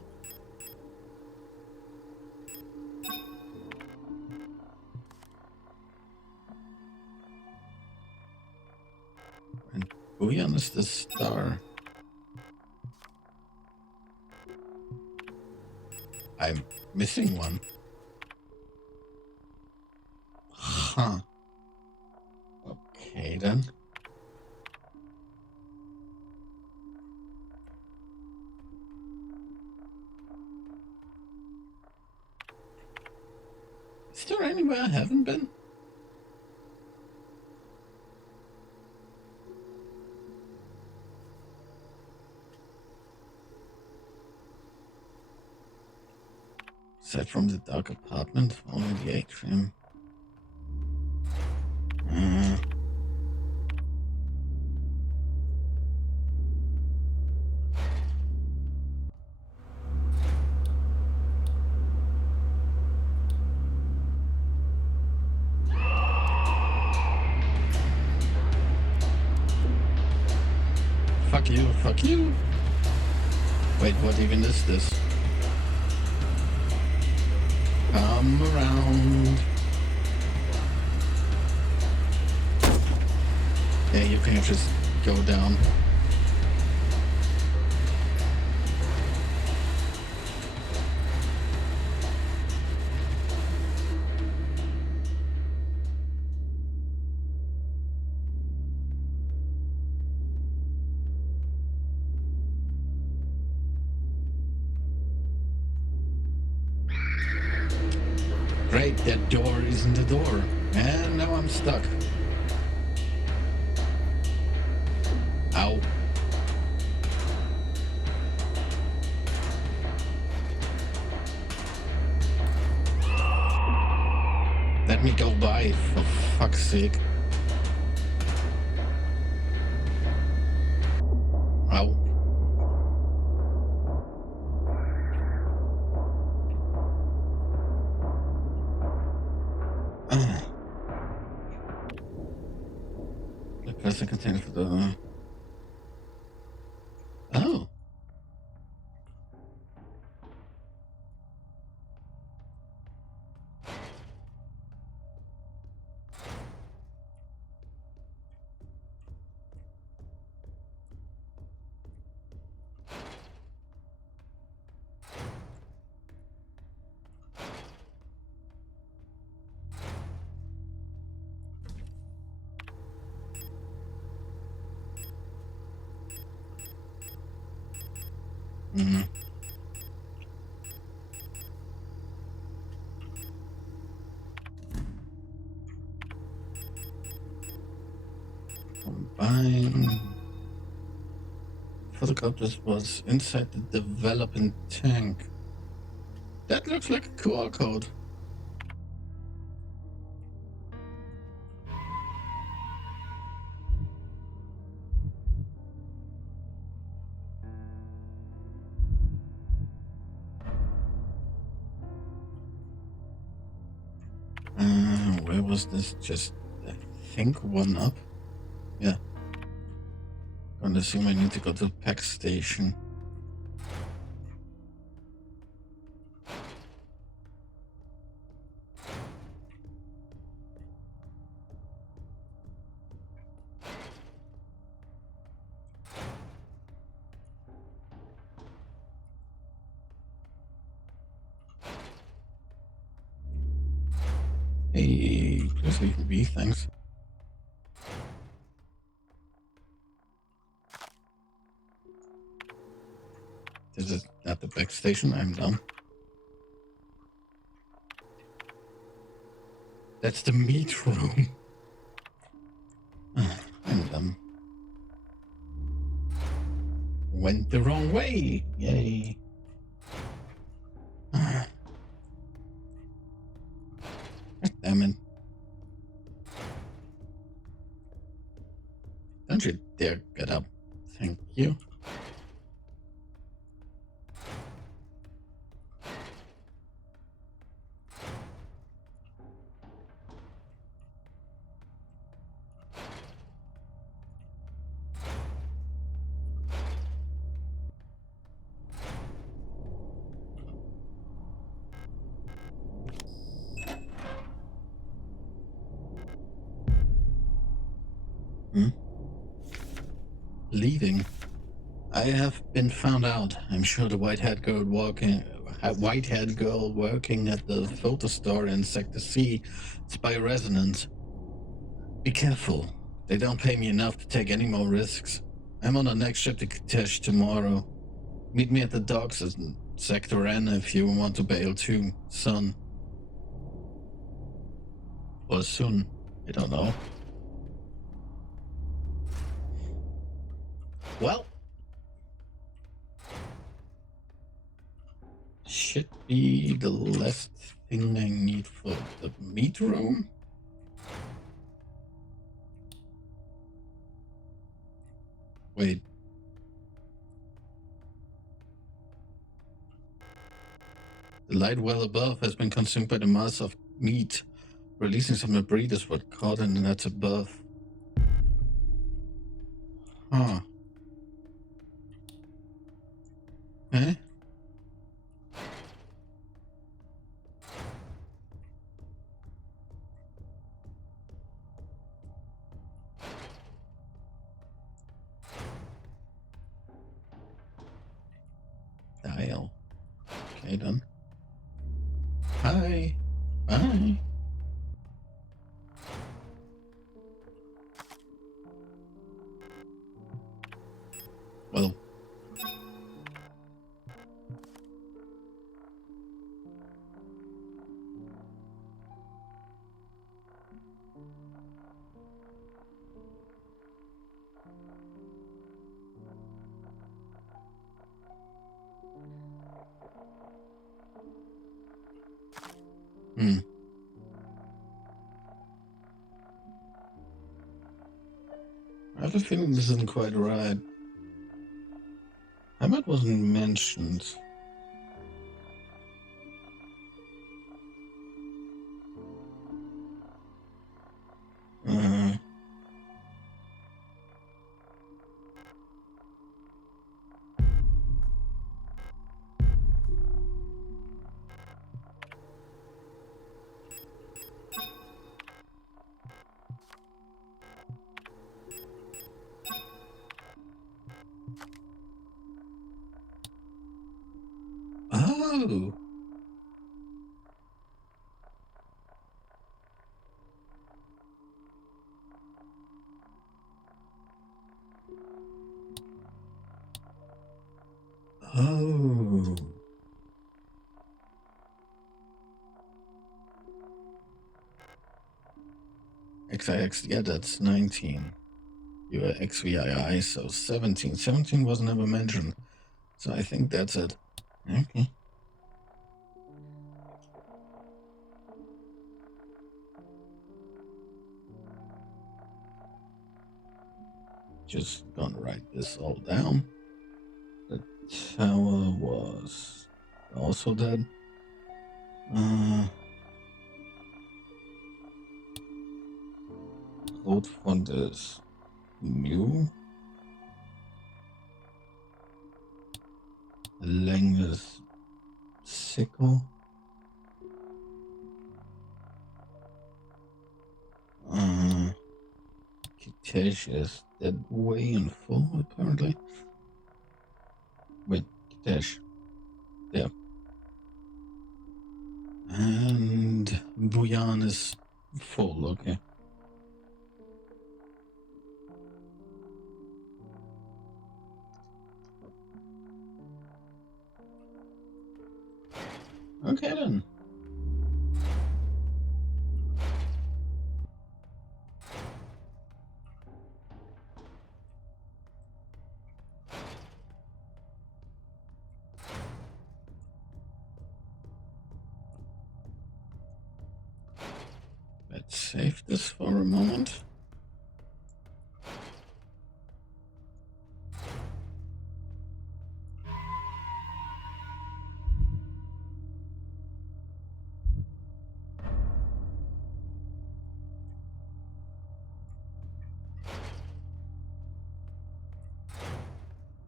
And Buyan is the star. I'm missing one. Huh. Okay then. Is there anywhere I haven't been? Aside from the dark apartment, only the atrium. Fuck you. Wait, what even is this? Come around. Yeah, you can just go down. Great, that door isn't the door. And now I'm stuck. Ow. let me go by, for fuck's sake. Ow. The plastic container for the... Oh. Combine. Photocopters was inside the developing tank. That looks like a QR code. Where was this? Just, I think, one up. Yeah. Gonna assume I need to go to the pack station. Hey, please leave me be, thanks. This is at the back station, I'm done. That's the meat room. I'm done. Went the wrong way. Yay. Damn it. Don't you dare get up. Thank you. Leaving. I have been found out. I'm sure the white-haired girl working at the filter store in Sector C is by resonance. Be careful. They don't pay me enough to take any more risks. I'm on the next ship to Kitesh tomorrow. Meet me at the docks in Sector N if you want to bail too, son. Or soon. I don't know. Well. Should be the last thing I need for the meat room. Wait. The light well above has been consumed by the mass of meat. Releasing some debris is what caught in the nets above. Huh. Eh? Dial. Okay then. Hi. Bye. Well. I have a feeling this isn't quite right. Heimat wasn't mentioned. Uh, oh. Oh. XIX, yeah, that's 19. You were XVII, so 17. 17 was never mentioned. So I think that's it. Okay. Just gonna write this all down. The tower was also dead. Road font is new. Length is sickle. Kitesh is dead way in full apparently. Wait, Kitesh. There. And Buyan is full, okay. Okay then. Let's save this for a moment.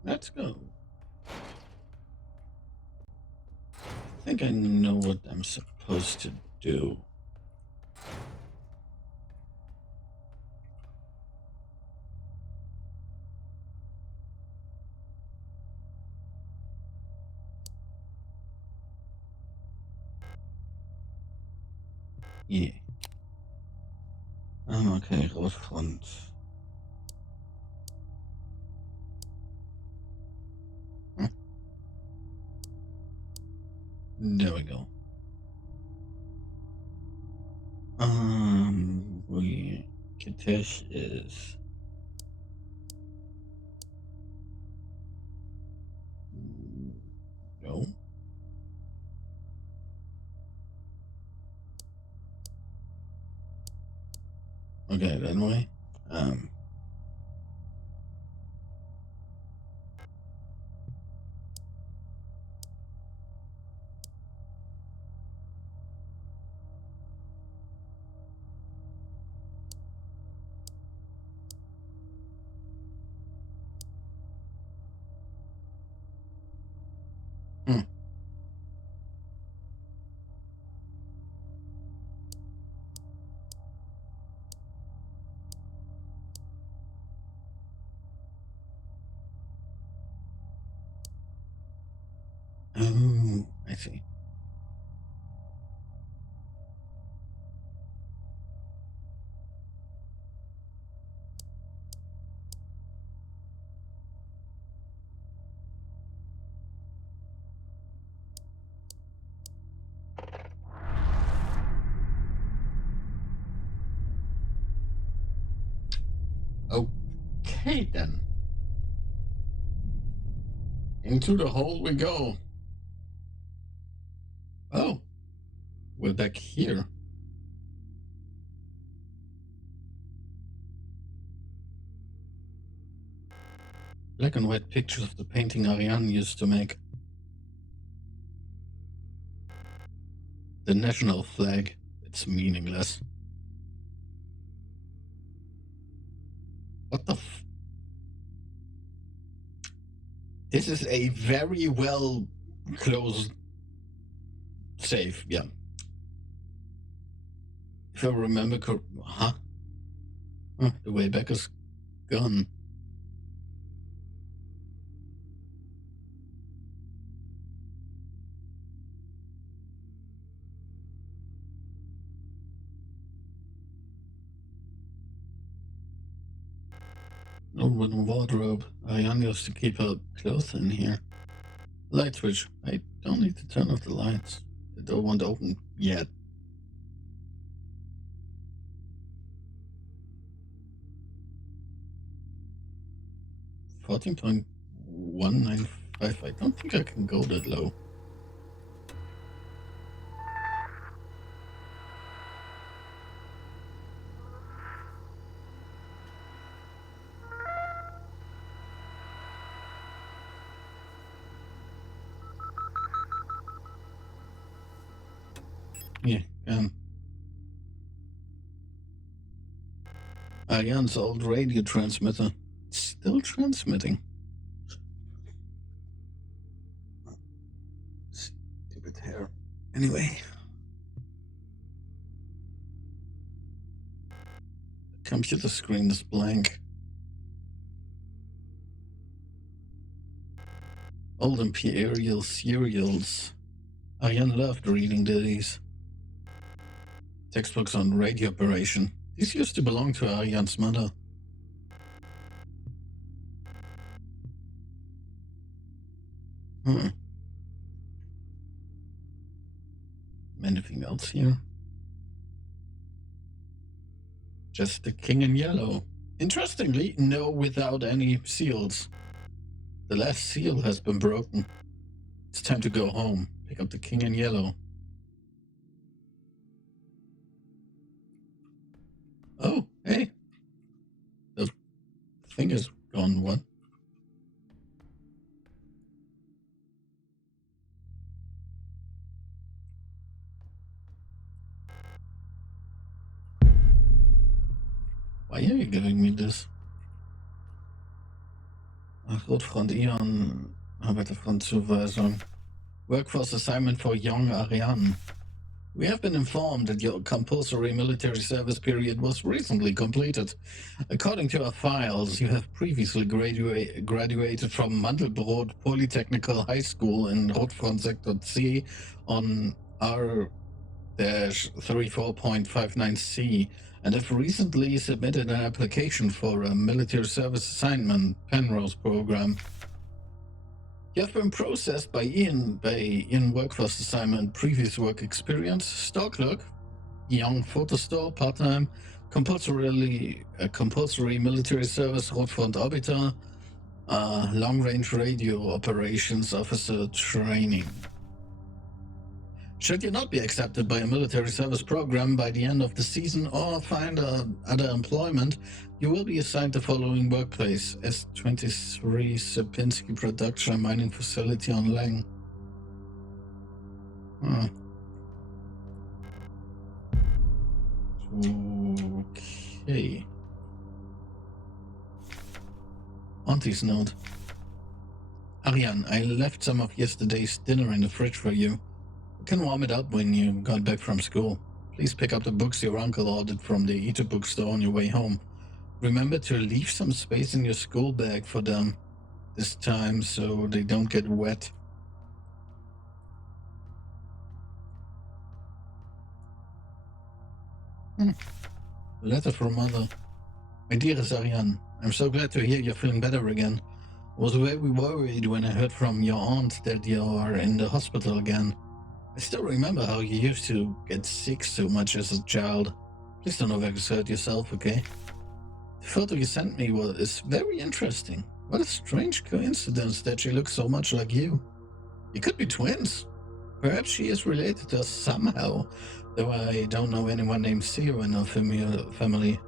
Let's go. I think I know what I'm supposed to do. Yeah. Okay, road front. Huh? There we go. Kitesh is no. Okay, that way. Hmm. Oh, I see. Okay then. Into the hole we go. Oh, we're back here. Black and white pictures of the painting Ariane used to make. The national flag. It's meaningless. What the f... This is a very well closed safe, yeah. If I remember huh? Oh, the way back is gone. No wooden wardrobe. Ariane used to keep her clothes in here. Light switch. I don't need to turn off the lights. The door won't open yet. $14.195. I don't think I can go that low. Yeah, Ariane's old radio transmitter. It's still transmitting. Stupid hair. Anyway. The computer screen is blank. Old imperial serials. Ariane loved reading these. Textbooks on radio operation. These used to belong to Ariane's mother. Anything else here? Just the king in yellow. Interestingly, no without any seals. The last seal has been broken. It's time to go home. Pick up the king in yellow. Oh, hey. The thing is gone, what? Why are you giving me this? Rotfront Ion, Arbeiterfrontzuweisung. Workforce assignment for young Ariane. We have been informed that your compulsory military service period was recently completed. According to our files, you have previously graduated from Mandelbrot Polytechnical High School in Rotfront Sector C on R-34.59C and have recently submitted an application for a military service assignment Penrose program. You have been processed by Ian workforce assignment, previous work experience, store clerk, young photo store, part-time, compulsory military service, Rotfront Orbiter, long-range radio operations officer training. Should you not be accepted by a military service program by the end of the season or find other employment, you will be assigned the following workplace: S23 Sierpinski Production Mining Facility on Lang. Okay. Auntie's note. Ariane, I left some of yesterday's dinner in the fridge for you. You can warm it up when you got back from school. Please pick up the books your uncle ordered from the Eater bookstore on your way home. Remember to leave some space in your school bag for them this time so they don't get wet. Letter from mother. My dearest Ariane, I'm so glad to hear you're feeling better again. I was very worried when I heard from your aunt that you are in the hospital again. I still remember how you used to get sick so much as a child. Please don't overexert yourself, okay? The photo you sent me is very interesting. What a strange coincidence that she looks so much like you. You could be twins. Perhaps she is related to us somehow, though I don't know anyone named Theo in our family.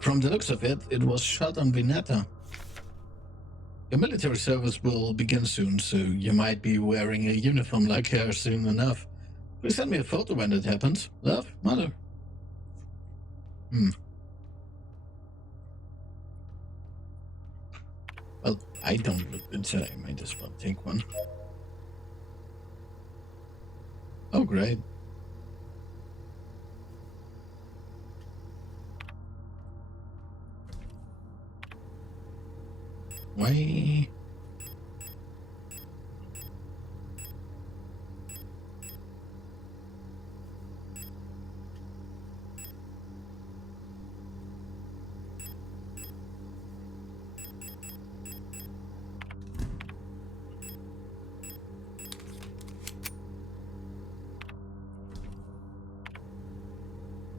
From the looks of it, it was shot on Vineta. Your military service will begin soon, so you might be wearing a uniform like her soon enough. Please send me a photo when it happens. Love, Mother. Well, I don't look good, so I might as well take one. Oh, great. Why?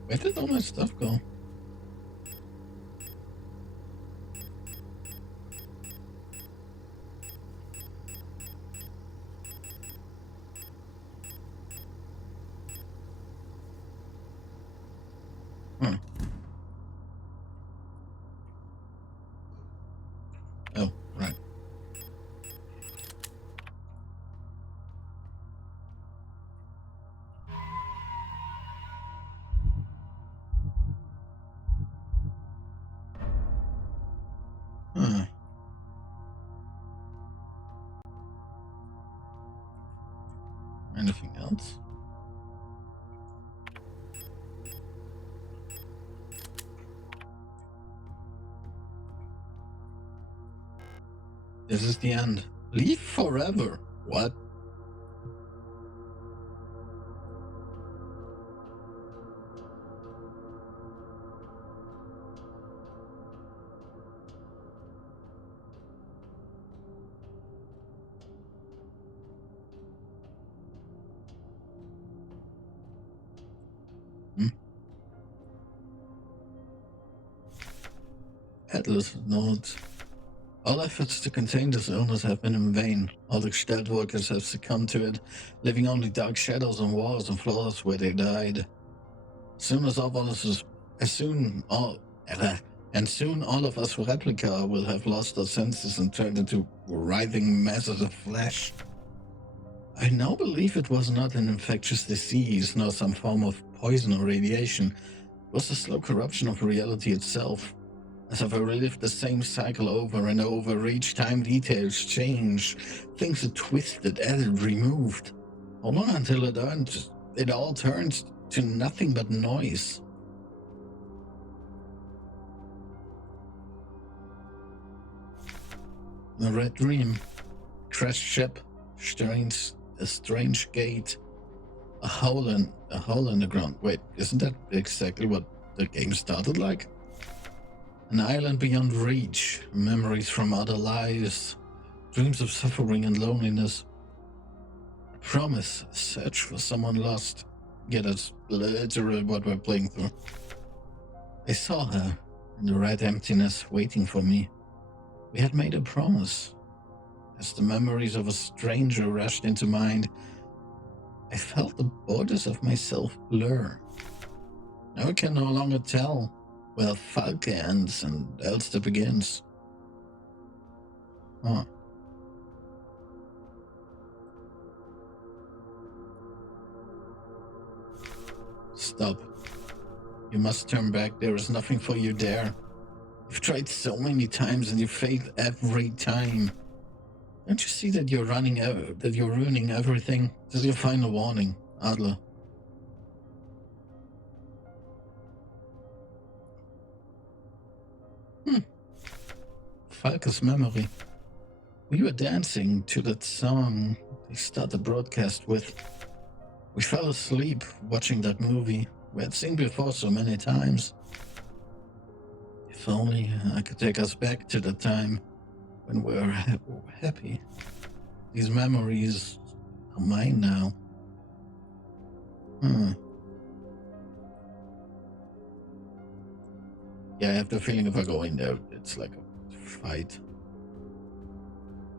Where did all my stuff go? Huh. Oh, right. Huh. Anything else? This is the end. Leave forever. What? Headless note. All efforts to contain this illness have been in vain. All the Gestalt workers have succumbed to it, leaving only dark shadows on walls and floors where they died. Soon as all of us, and soon all of us replica will have lost our senses and turned into writhing masses of flesh. I now believe it was not an infectious disease, nor some form of poison or radiation. It was the slow corruption of reality itself. As if I relived the same cycle over and over, each time details changed, things are twisted, added, removed. How long until it all turned to nothing but noise? A red dream, crashed ship, a strange gate, a hole in the ground. Wait, isn't that exactly what the game started like? An island beyond reach, memories from other lives, dreams of suffering and loneliness. A promise, a search for someone lost. Yeah, that's literally what we're playing through. I saw her in the red emptiness waiting for me. We had made a promise. As the memories of a stranger rushed into mind, I felt the borders of myself blur. Now I can no longer tell where Falke ends and Elster begins. Huh. Stop. You must turn back. There is nothing for you there. You've tried so many times and you failed every time. Don't you see that you're ruining everything? This is your final warning, Adler. Falke's memory. We were dancing to that song they start the broadcast with. We fell asleep watching that movie we had seen before so many times. If only I could take us back to the time when we were happy. These memories are mine now. Yeah, I have the feeling if I go in there, it's like a fight.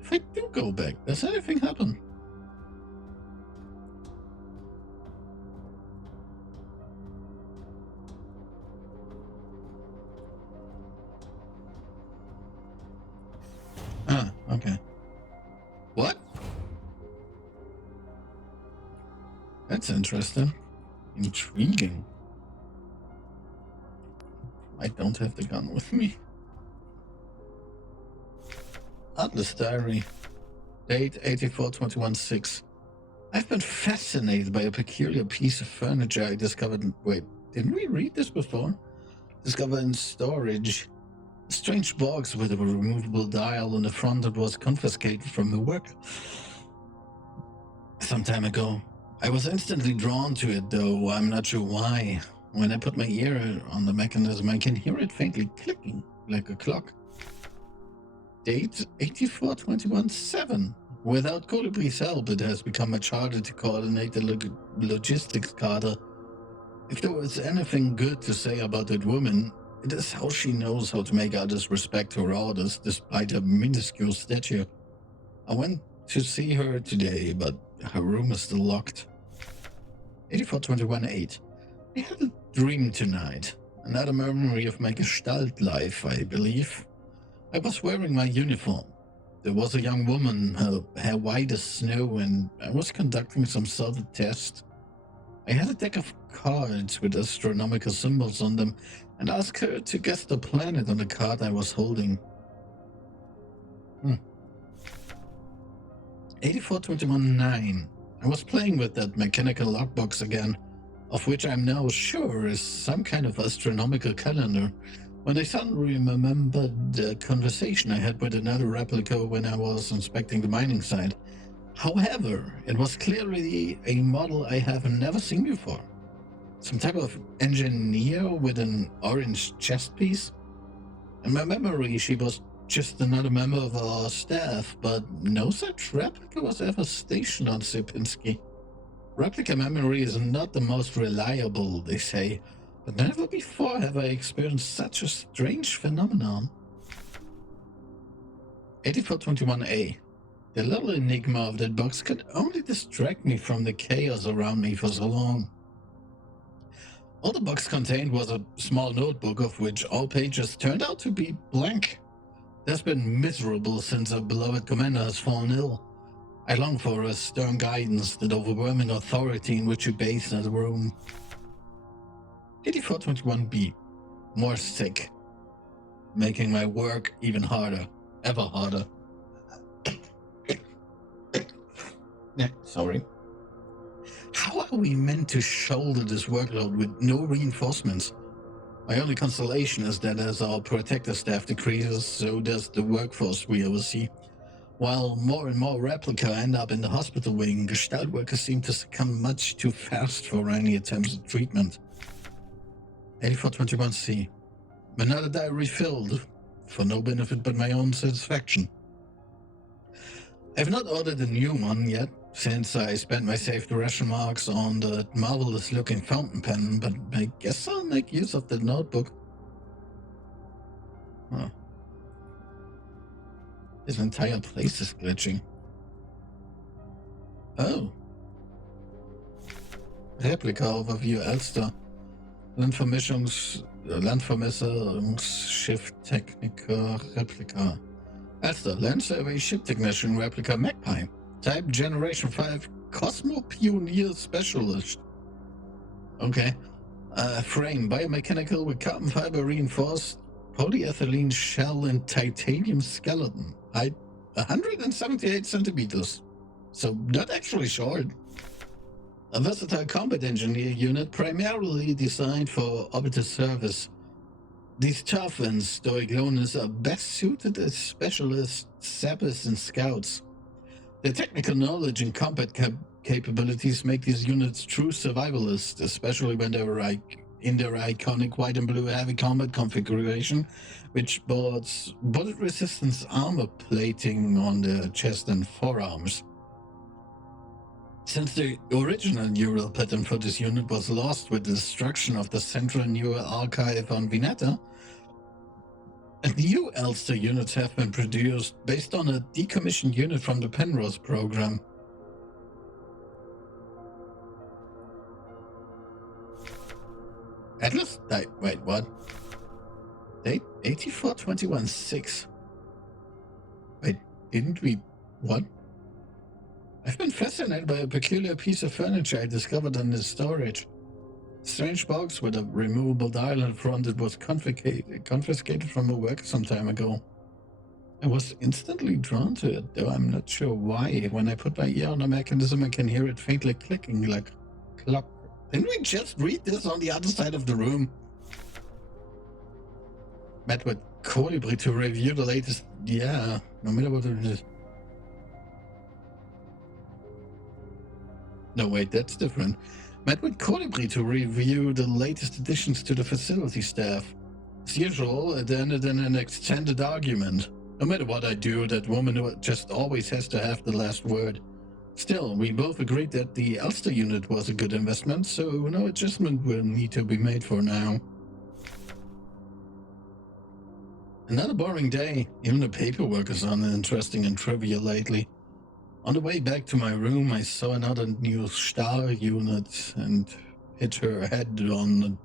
If I do go back, does anything happen? Okay. What? That's interesting. Intriguing. I don't have the gun with me. Atlas Diary. Date 84/21/6. I've been fascinated by a peculiar piece of furniture I discovered. Wait, didn't we read this before? Discovered in storage. A strange box with a removable dial on the front that was confiscated from the worker some time ago. I was instantly drawn to it, though I'm not sure why. When I put my ear on the mechanism, I can hear it faintly clicking, like a clock. Date 84/21/7. Without Colibri's help, it has become much harder to coordinate the logistics, Carter. If there was anything good to say about that woman, it is how she knows how to make others respect her orders despite her minuscule stature. I went to see her today, but her room is still locked. 84/21/8. I had a dream tonight. Another memory of my Gestalt life, I believe. I was wearing my uniform. There was a young woman, her hair white as snow, and I was conducting some sort of test. I had a deck of cards with astronomical symbols on them and asked her to guess the planet on the card I was holding. 84/21/9. I was playing with that mechanical lockbox again, of which I'm now sure is some kind of astronomical calendar, when I suddenly remembered the conversation I had with another replica when I was inspecting the mining site. However, it was clearly a model I have never seen before. Some type of engineer with an orange chest piece. In my memory, she was just another member of our staff, but no such replica was ever stationed on Sierpinski. Replica memory is not the most reliable, they say, but never before have I experienced such a strange phenomenon. 84/21/A. The little enigma of that box could only distract me from the chaos around me for so long. All the box contained was a small notebook, of which all pages turned out to be blank. That's been miserable since our beloved commander has fallen ill. I long for a stern guidance, that overwhelming authority in which you bathe that room. 84/21/B. More sick. Making my work even harder. Ever harder. Sorry. How are we meant to shoulder this workload with no reinforcements? My only consolation is that as our protector staff decreases, so does the workforce we oversee. While more and more replica end up in the hospital wing, Gestalt workers seem to succumb much too fast for any attempts at treatment. 84/21/C. Another diary filled, for no benefit but my own satisfaction. I've not ordered a new one yet, since I spent my saved ration marks on the marvelous-looking fountain pen, but I guess I'll make use of the notebook. Huh. This entire place is glitching. Oh. Replika overview Elster. Landvermessungsschiff-Techniker Replika. Elster, Land Survey Ship Technician Replica Magpie. Type Generation 5 Cosmo Pioneer Specialist. Okay. Frame biomechanical with carbon fiber reinforced polyethylene shell and titanium skeleton. Height 178 centimeters. So not actually short. A versatile combat engineer unit primarily designed for orbital service. These tough and stoic loners are best suited as specialist sappers and scouts. Their technical knowledge and combat capabilities make these units true survivalists, especially when they're in their iconic white and blue heavy combat configuration, which boasts bullet-resistance armor plating on their chest and forearms. Since the original neural pattern for this unit was lost with the destruction of the Central Neural Archive on Vineta, new Elster units have been produced based on a decommissioned unit from the Penrose program. Atlas? Wait, what? Date 84/21/6. Wait, Didn't we... What? I've been fascinated by a peculiar piece of furniture I discovered in the storage. A strange box with a removable dial in front. It was confiscated from a worker some time ago. I was instantly drawn to it, though I'm not sure why. When I put my ear on the mechanism, I can hear it faintly clicking like a clock. Didn't we just read this on the other side of the room? Met with Colibri to review the latest... Yeah, no matter what it is. No, wait, that's different. Met with Colibri to review the latest additions to the facility staff. As usual, it ended in an extended argument. No matter what I do, that woman just always has to have the last word. Still, we both agreed that the Ulster unit was a good investment, so no adjustment will need to be made for now. Another boring day. Even the paperwork is uninteresting and trivial lately. On the way back to my room, I saw another new star unit and hit her head on the...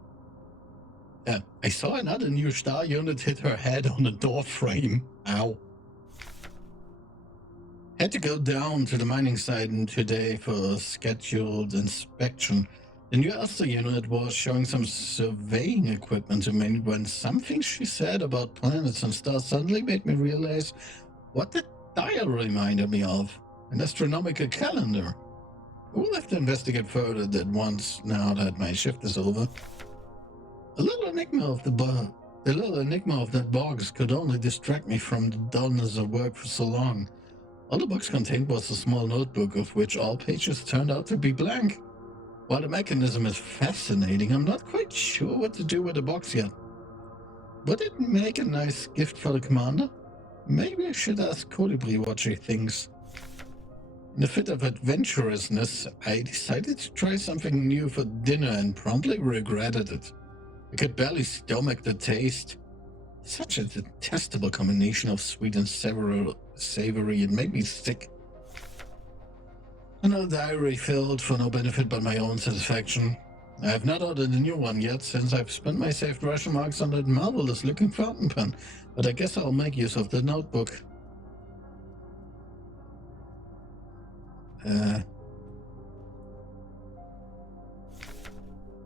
I saw another new star unit hit her head on the door frame. Ow. Had to go down to the mining site today for a scheduled inspection. The new Ulster unit was showing some surveying equipment to me when something she said about planets and stars suddenly made me realize what the dial reminded me of. An astronomical calendar. We'll have to investigate further that once now that my shift is over. The little enigma of that box could only distract me from the dullness of work for so long. All the box contained was a small notebook of which all pages turned out to be blank. While the mechanism is fascinating, I'm not quite sure what to do with the box yet. Would it make a nice gift for the commander? Maybe I should ask Colibri what she thinks. In a fit of adventurousness, I decided to try something new for dinner and promptly regretted it. I could barely stomach the taste. Such a detestable combination of sweet and savory, it made me sick. Another diary filled for no benefit but my own satisfaction. I have not ordered a new one yet, since I've spent my saved Russian marks on that marvelous-looking fountain pen, but I guess I'll make use of the notebook.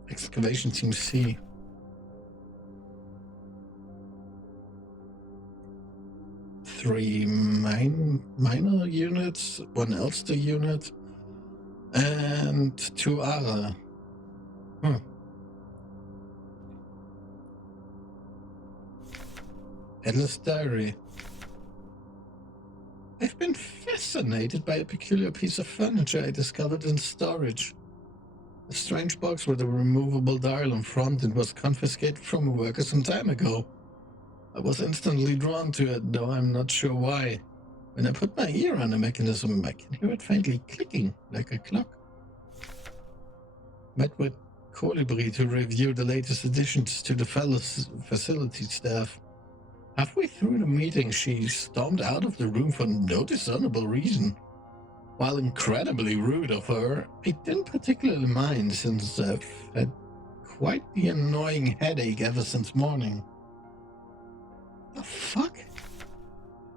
Excavation Team C. Three minor units, one Ulster unit, and 2 ARA. Endless diary. I've been fascinated by a peculiar piece of furniture I discovered in storage. A strange box with a removable dial in front. It was confiscated from a worker some time ago. I was instantly drawn to it, though I'm not sure why. When I put my ear on the mechanism, I can hear it faintly clicking, like a clock. Met with Colibri to review the latest additions to the facility staff. Halfway through the meeting, she stormed out of the room for no discernible reason. While incredibly rude of her, I didn't particularly mind, since I've had quite the annoying headache ever since morning. The fuck?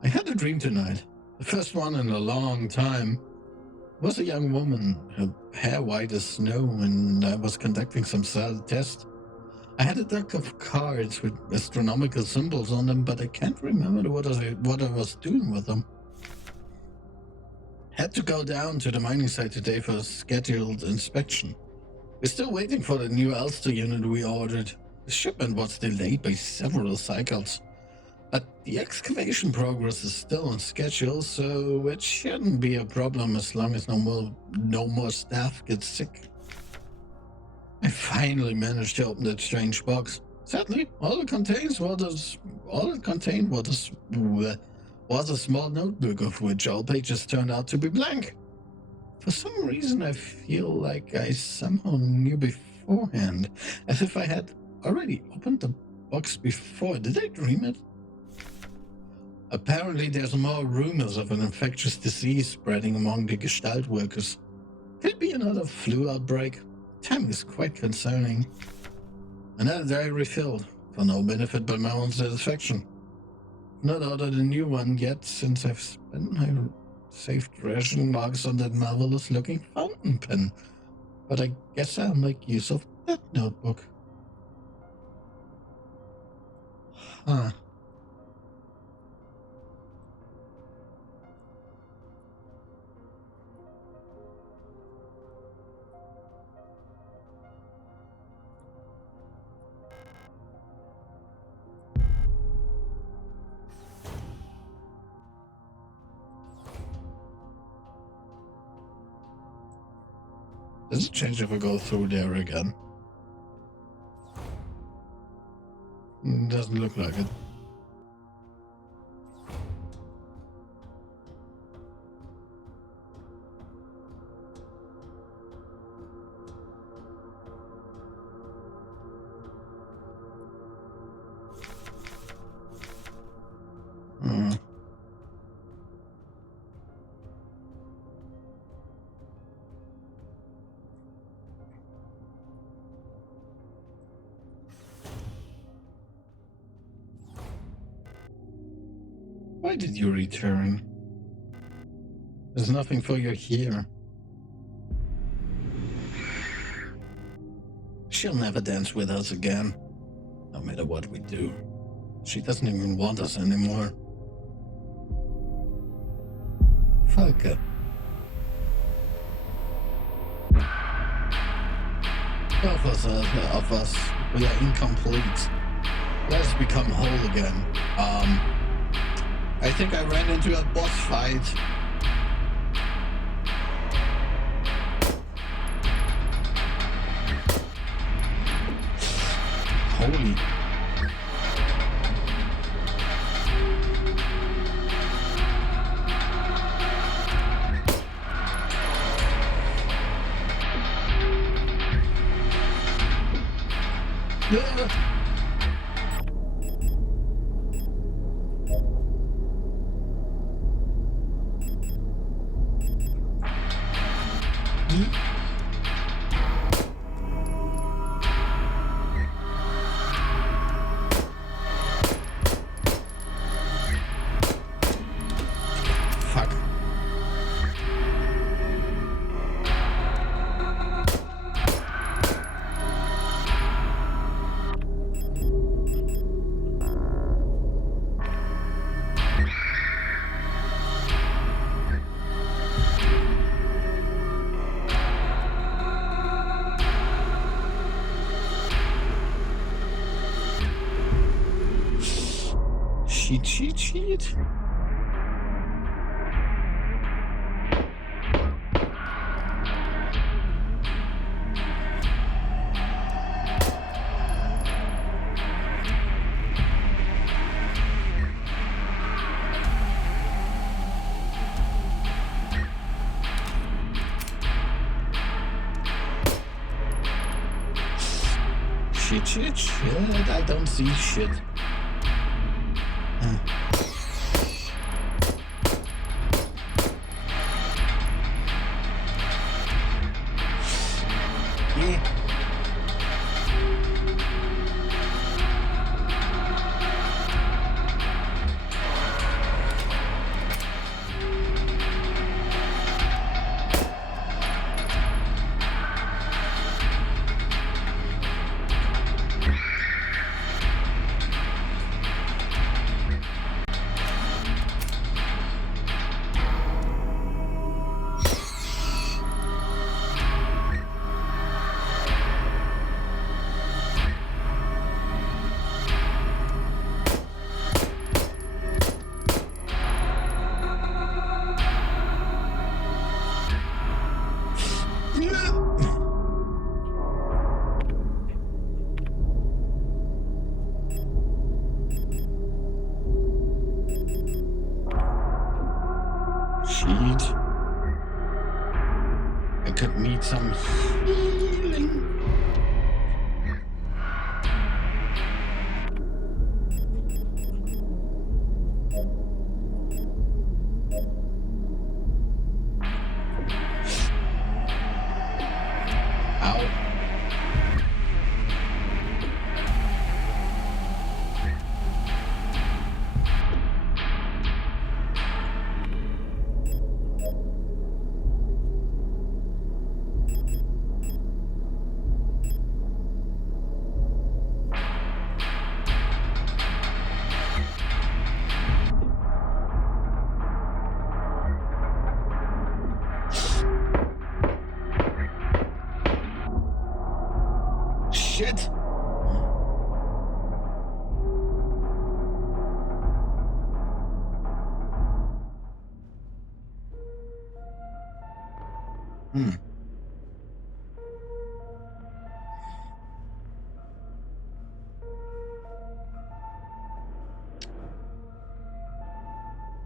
I had a dream tonight. The first one in a long time. It was a young woman, her hair white as snow, and I was conducting some sad test. I had a deck of cards with astronomical symbols on them, but I can't remember what I was doing with them. Had to go down to the mining site today for a scheduled inspection. We're still waiting for the new Ulster unit we ordered. The shipment was delayed by several cycles. But the excavation progress is still on schedule, so it shouldn't be a problem as long as no more staff get sick. I finally managed to open that strange box. Sadly, all it contained was a small notebook of which all pages turned out to be blank. For some reason, I feel like I somehow knew beforehand, as if I had already opened the box before. Did I dream it? Apparently, there's more rumors of an infectious disease spreading among the Gestalt workers. Could it be another flu outbreak? Time is quite concerning. Another diary filled, for no benefit but my own satisfaction. Not ordered a new one yet, since I've spent my saved ration marks on that marvelous looking fountain pen. But I guess I'll make use of that notebook. Huh. Does it change if I go through there again? Doesn't look like it. Why did you return? There's nothing for you here. She'll never dance with us again, no matter what we do. She doesn't even want us anymore. Falke. Both of us, we are incomplete. Let's become whole again. I think I ran into a boss fight. Holy. Fuck. Cheat. Shit. I don't see shit. I could need some healing. shit!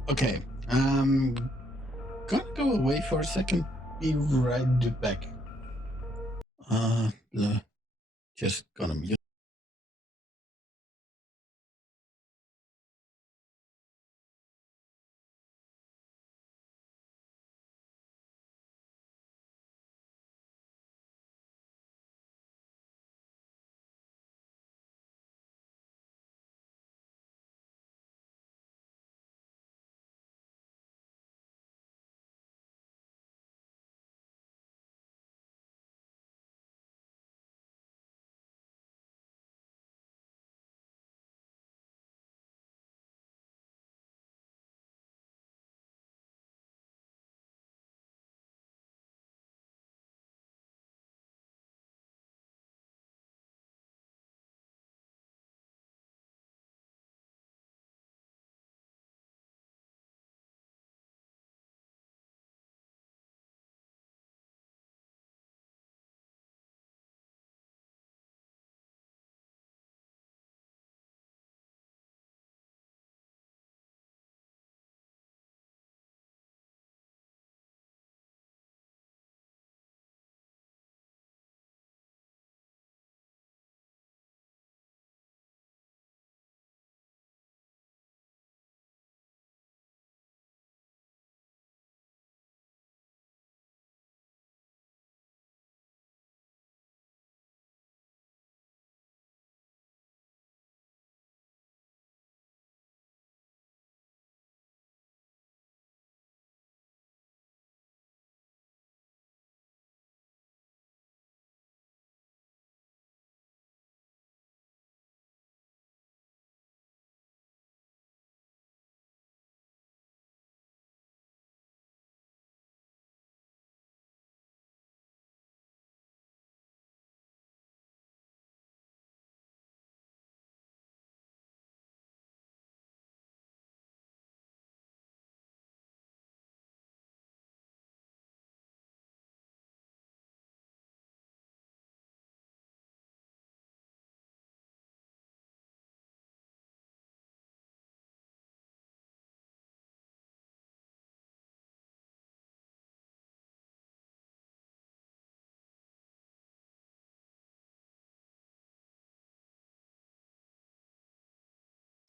Okay, gonna go away for a second. Be right back. Just gonna mute.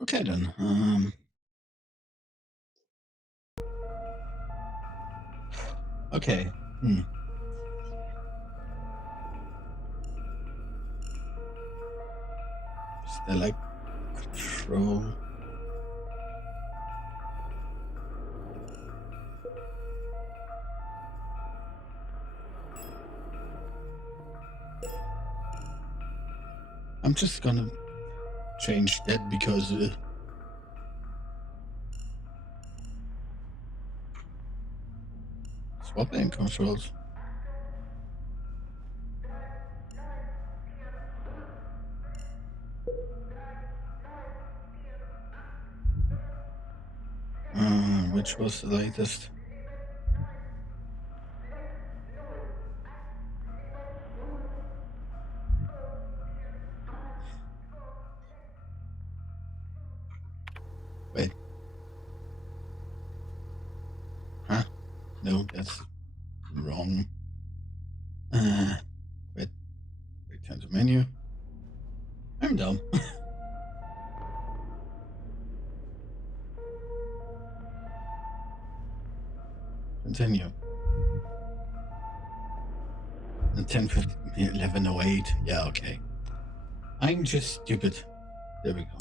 Okay then. Okay. Still like control. I'm just gonna change that because swapping controls. Which was the latest? Wait. Huh? No, that's wrong. Wait. Return to menu. I'm dumb. Continue. And 11:08. Yeah, okay. I'm just stupid. There we go.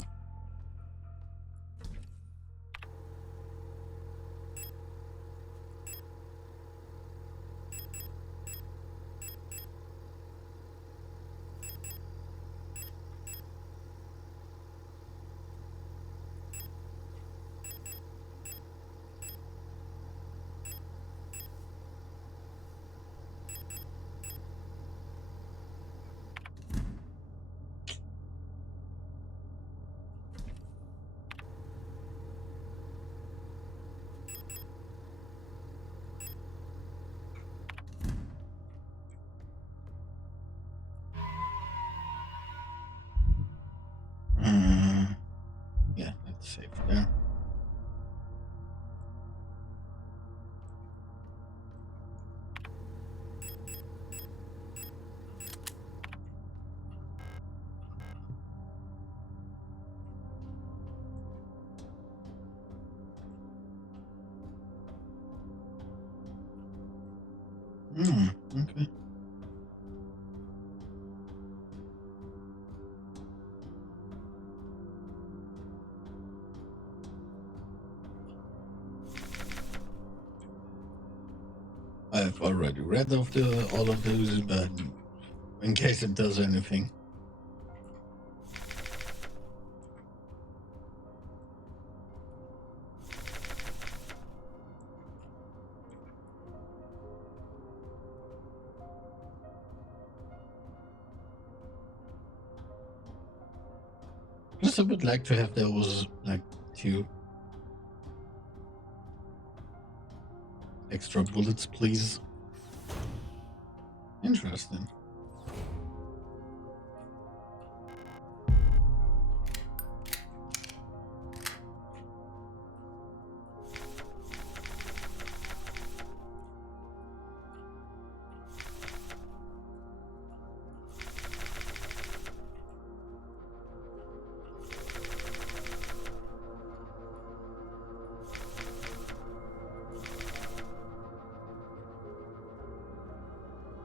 Okay. I've already read of all of those, but in case it does anything. Plus, I would like to have those, like, 2 extra bullets, please. Interesting.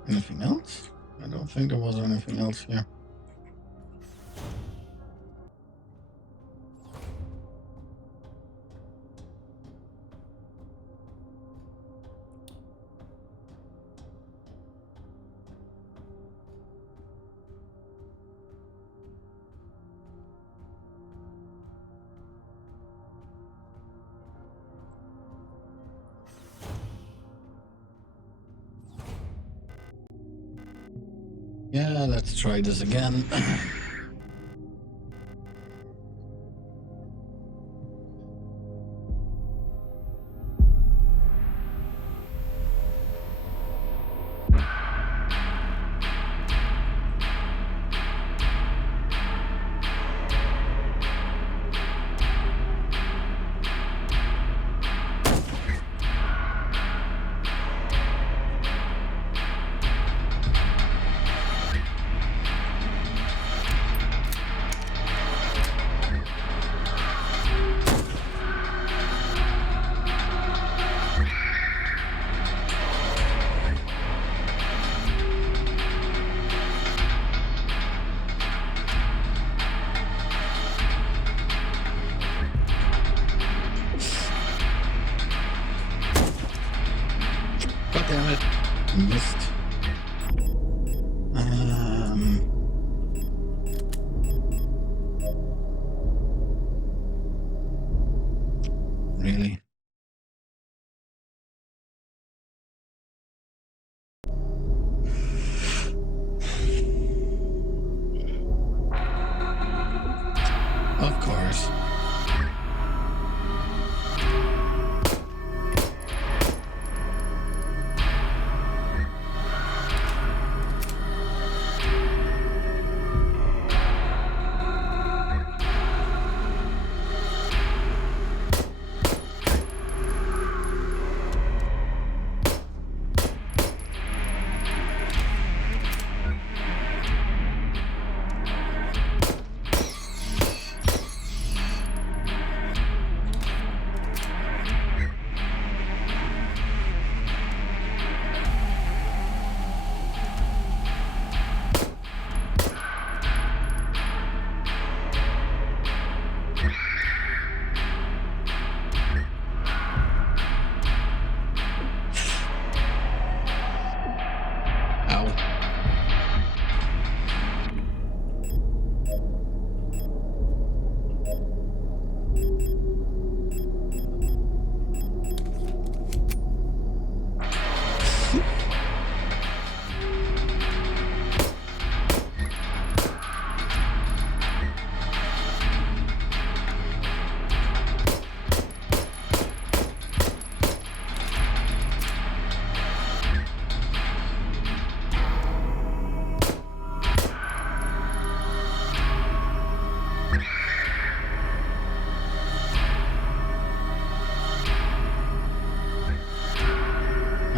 Anything else? I don't think there was anything else here. Yeah, let's try this again. God damn it. Missed. Really? Of course.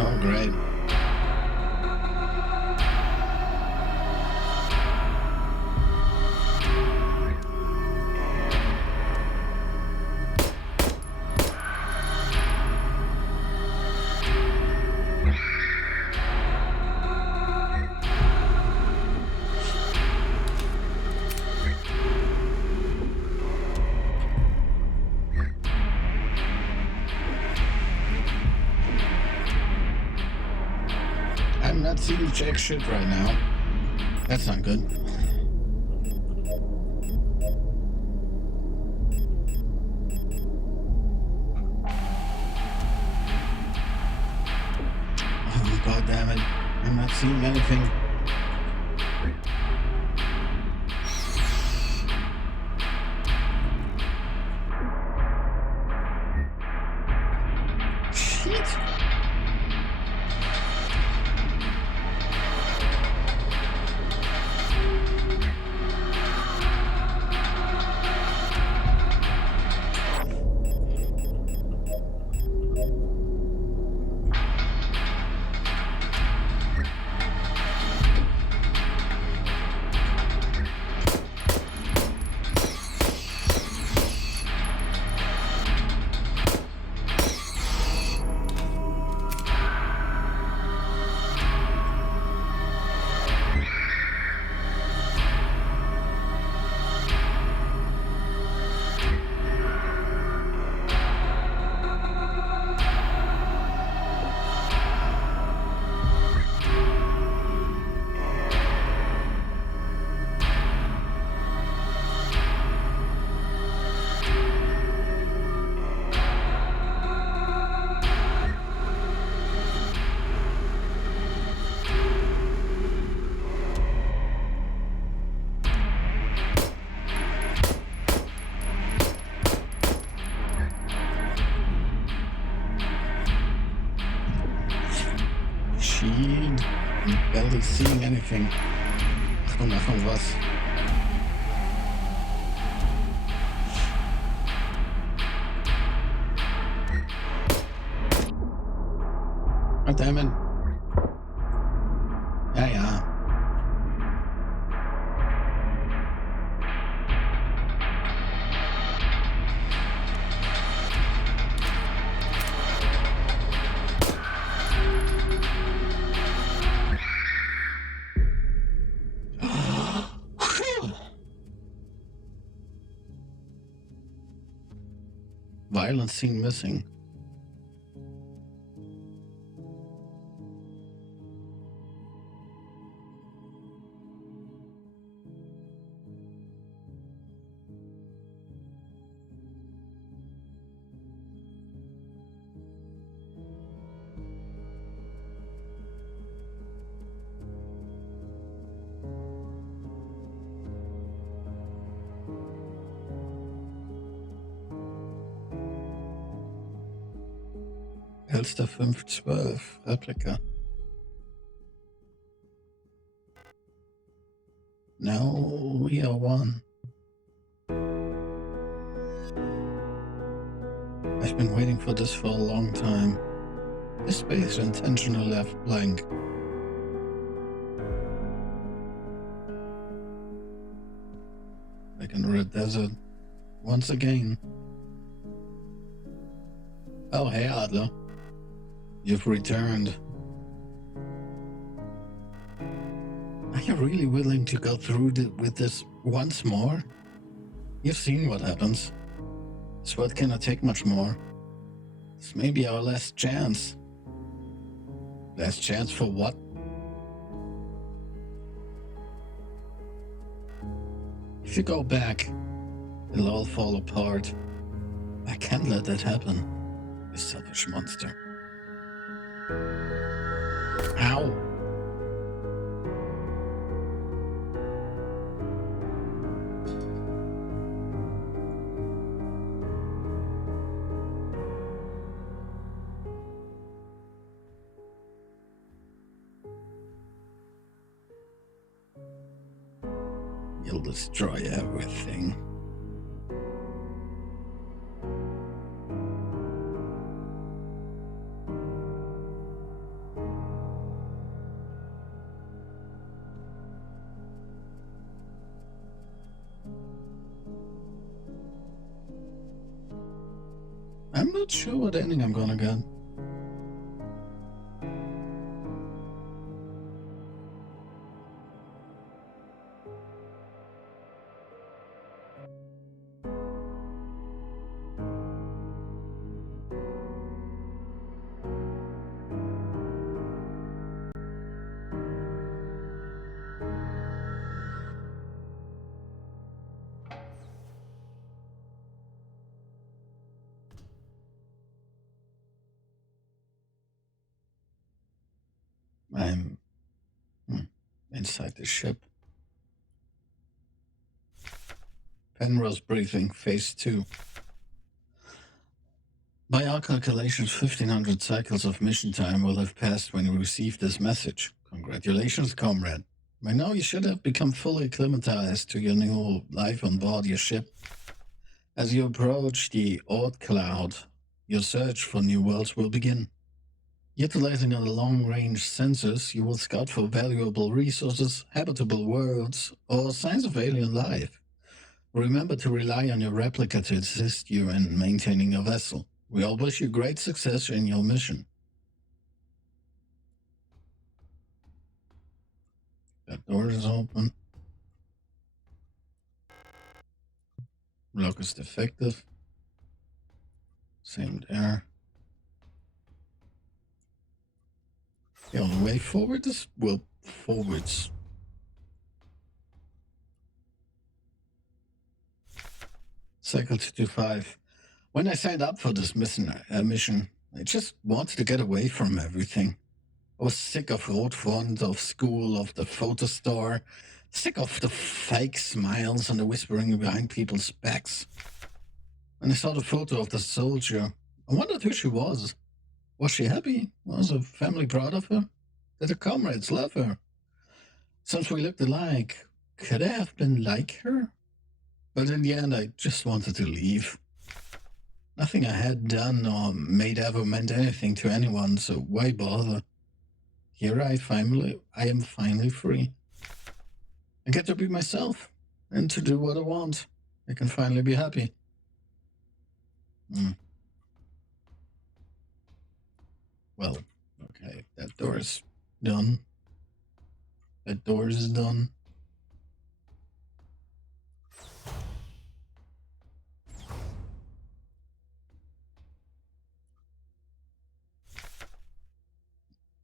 Oh, great. I'm not seeing jack shit right now. That's not good. Oh, god damn it. I'm not seeing anything. Shit. I'm barely seeing anything. Achtung, Achtung, was? God damn it. Ja, ja. Violent scene missing. Elster 512, Replika. Now we are one. I've been waiting for this for a long time. This space intentionally left blank. Like in a red desert. Once again. Oh, hey Adler. You've returned. Are you really willing to go through with this once more? You've seen what happens. This world cannot take much more. This may be our last chance. Last chance for what? If you go back, it'll all fall apart. I can't let that happen, you selfish monster. Ow! You'll destroy everything. I'm not sure what ending I'm gonna get. I'm inside the ship. Penrose briefing, phase 2. By our calculations, 1500 cycles of mission time will have passed when you received this message. Congratulations, comrade. By now you should have become fully acclimatized to your new life on board your ship. As you approach the Oort Cloud, your search for new worlds will begin. Utilizing our long-range sensors, you will scout for valuable resources, habitable worlds, or signs of alien life. Remember to rely on your replica to assist you in maintaining your vessel. We all wish you great success in your mission. That door is open. Lock is defective. Same there. The only way forward is, well, forwards. Cycle 225. When I signed up for this mission, I just wanted to get away from everything. I was sick of road front, of school, of the photo store, sick of the fake smiles and the whispering behind people's backs. When I saw the photo of the soldier, I wondered who she was. Was she happy? Was her family proud of her? Did her comrades love her? Since we looked alike, could I have been like her? But in the end, I just wanted to leave. Nothing I had done or made ever meant anything to anyone, so why bother? Here I am finally free. I get to be myself and to do what I want. I can finally be happy. Well, okay, that door is done. That door is done.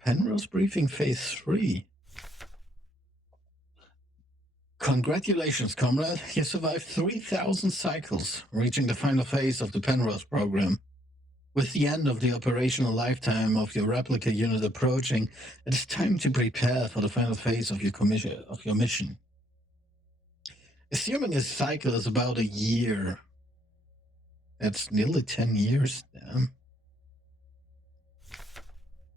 Penrose briefing phase 3. Congratulations, comrade. You survived 3,000 cycles, reaching the final phase of the Penrose program. With the end of the operational lifetime of your replica unit approaching, it is time to prepare for the final phase of your mission. Assuming a cycle is about a year, that's nearly 10 years, damn.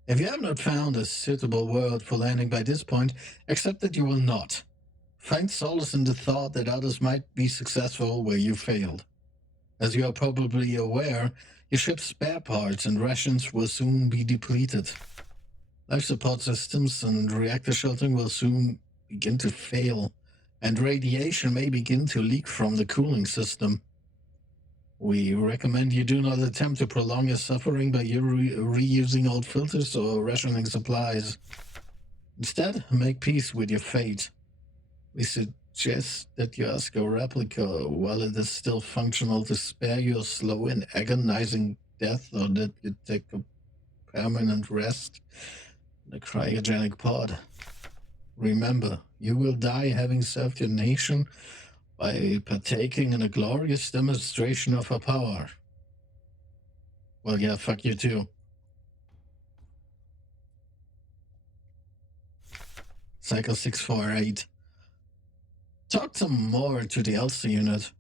If you have not found a suitable world for landing by this point, accept that you will not. Find solace in the thought that others might be successful where you failed. As you are probably aware, your ship's spare parts and rations will soon be depleted. Life support systems and reactor sheltering will soon begin to fail, and radiation may begin to leak from the cooling system. We recommend you do not attempt to prolong your suffering by reusing old filters or rationing supplies. Instead, make peace with your fate. We suggest that you ask a replica while it is still functional to spare you a slow and agonizing death, or that you take a permanent rest in a cryogenic pod. Remember, you will die having served your nation by partaking in a glorious demonstration of her power. Well, yeah, fuck you too. Cycle 648. Talk some more to the Elsa unit.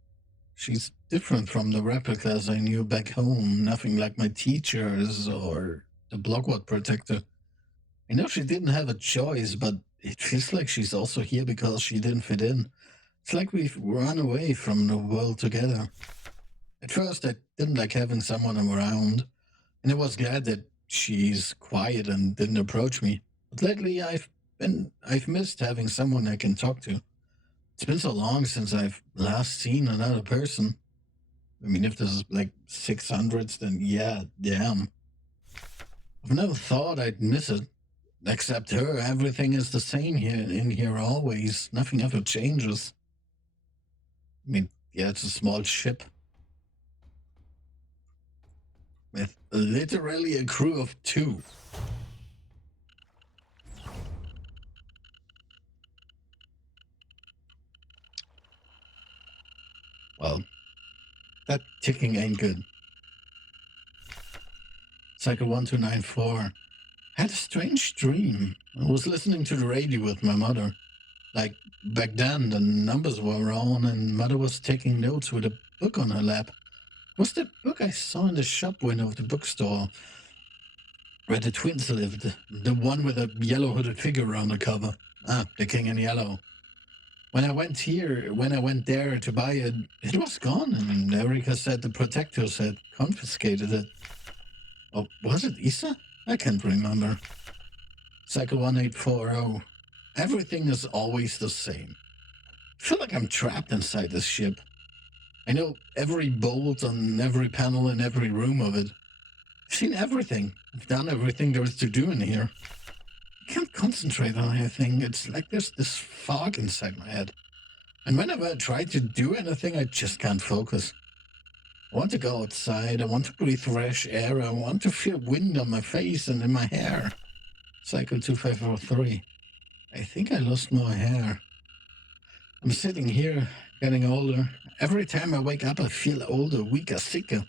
She's different from the replicas I knew back home, nothing like my teachers or the Blockward Protector. I know she didn't have a choice, but it feels like she's also here because she didn't fit in. It's like we've run away from the world together. At first, I didn't like having someone around, and I was glad that she's quiet and didn't approach me. But lately, I've missed having someone I can talk to. It's been so long since I've last seen another person. I mean, if this is like 600s, then yeah, damn. I've never thought I'd miss it. Except her, everything is the same here always. Nothing ever changes. I mean, yeah, it's a small ship with literally a crew of 2. Well, that ticking ain't good. Cycle 1294. I had a strange dream. I was listening to the radio with my mother. Like, back then, the numbers were on and mother was taking notes with a book on her lap. It was the book I saw in the shop window of the bookstore where the twins lived. The one with a yellow hooded figure on the cover. The King in Yellow. When I went there to buy it, it was gone, and Erica said the protectors had confiscated it. Oh, was it Isa? I can't remember. Cycle 1840. Everything is always the same. I feel like I'm trapped inside this ship. I know every bolt on every panel in every room of it. I've seen everything. I've done everything there is to do in here. I can't concentrate on anything. It's like there's this fog inside my head. And whenever I try to do anything, I just can't focus. I want to go outside. I want to breathe fresh air. I want to feel wind on my face and in my hair. Cycle 2543. I think I lost my hair. I'm sitting here, getting older. Every time I wake up, I feel older, weaker, sicker.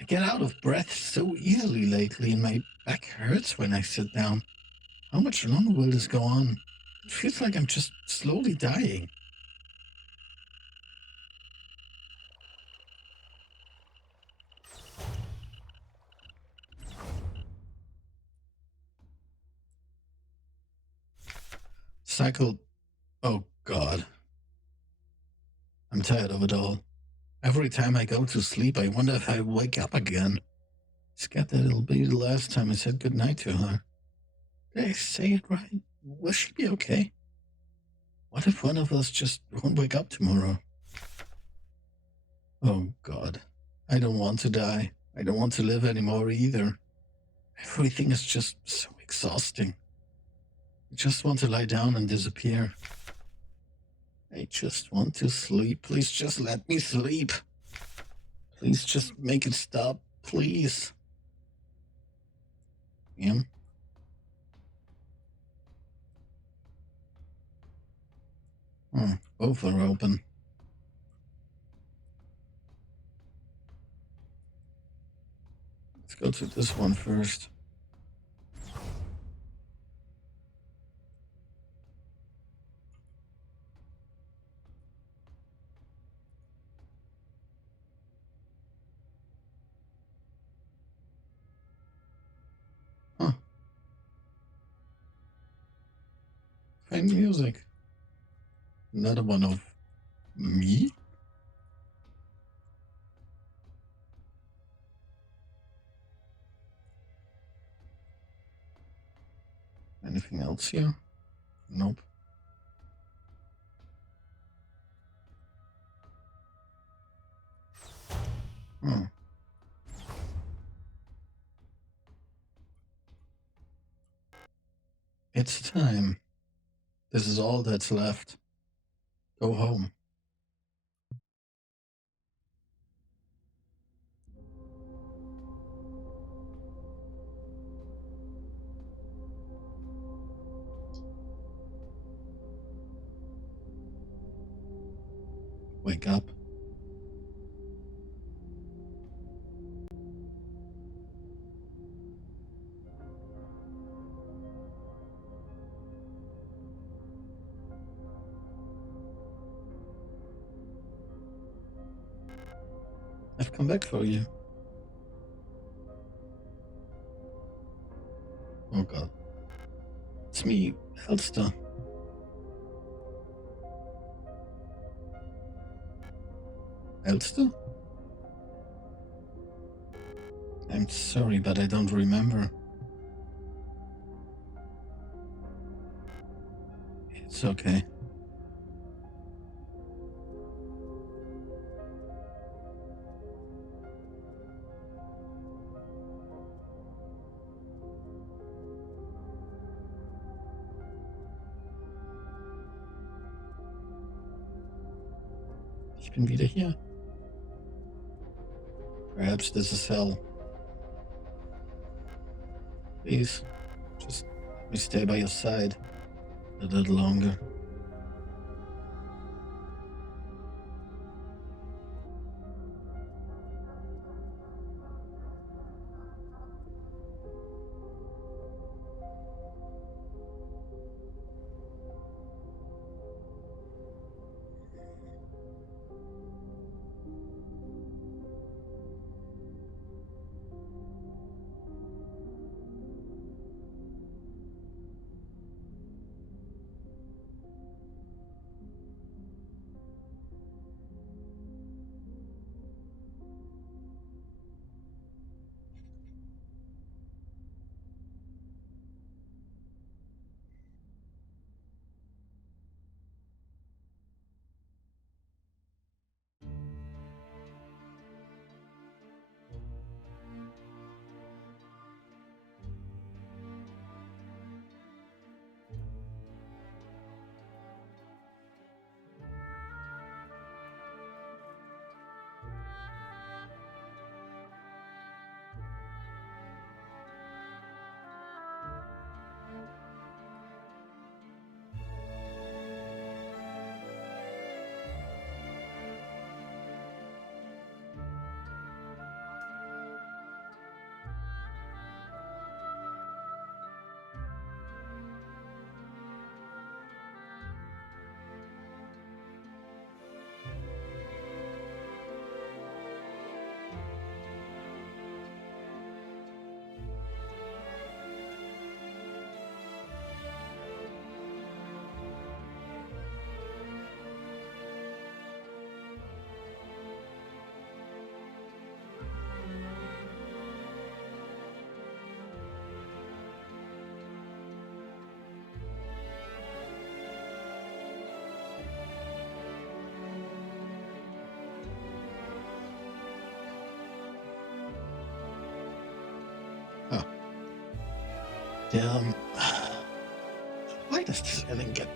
I get out of breath so easily lately, and my back hurts when I sit down. How much longer will this go on? It feels like I'm just slowly dying. Cycle. Oh, God. I'm tired of it all. Every time I go to sleep, I wonder if I wake up again. Scared that it'll be the last time I said goodnight to her. Did I say it right? Will she be okay? What if one of us just won't wake up tomorrow? Oh, God. I don't want to die. I don't want to live anymore either. Everything is just so exhausting. I just want to lie down and disappear. I just want to sleep. Please just let me sleep. Please just make it stop. Please. Yeah. Both are open. Let's go to this one first. Huh. Fine music. Another one of me? Anything else here? Nope. Hmm. It's time. This is all that's left. Go home. Wake up. I've come back for you. Oh, God. It's me, Elster. Elster? I'm sorry, but I don't remember. It's okay. Ich bin wieder hier. Perhaps this is hell. Please, just let me stay by your side a little longer. Damn. Why does this ending get...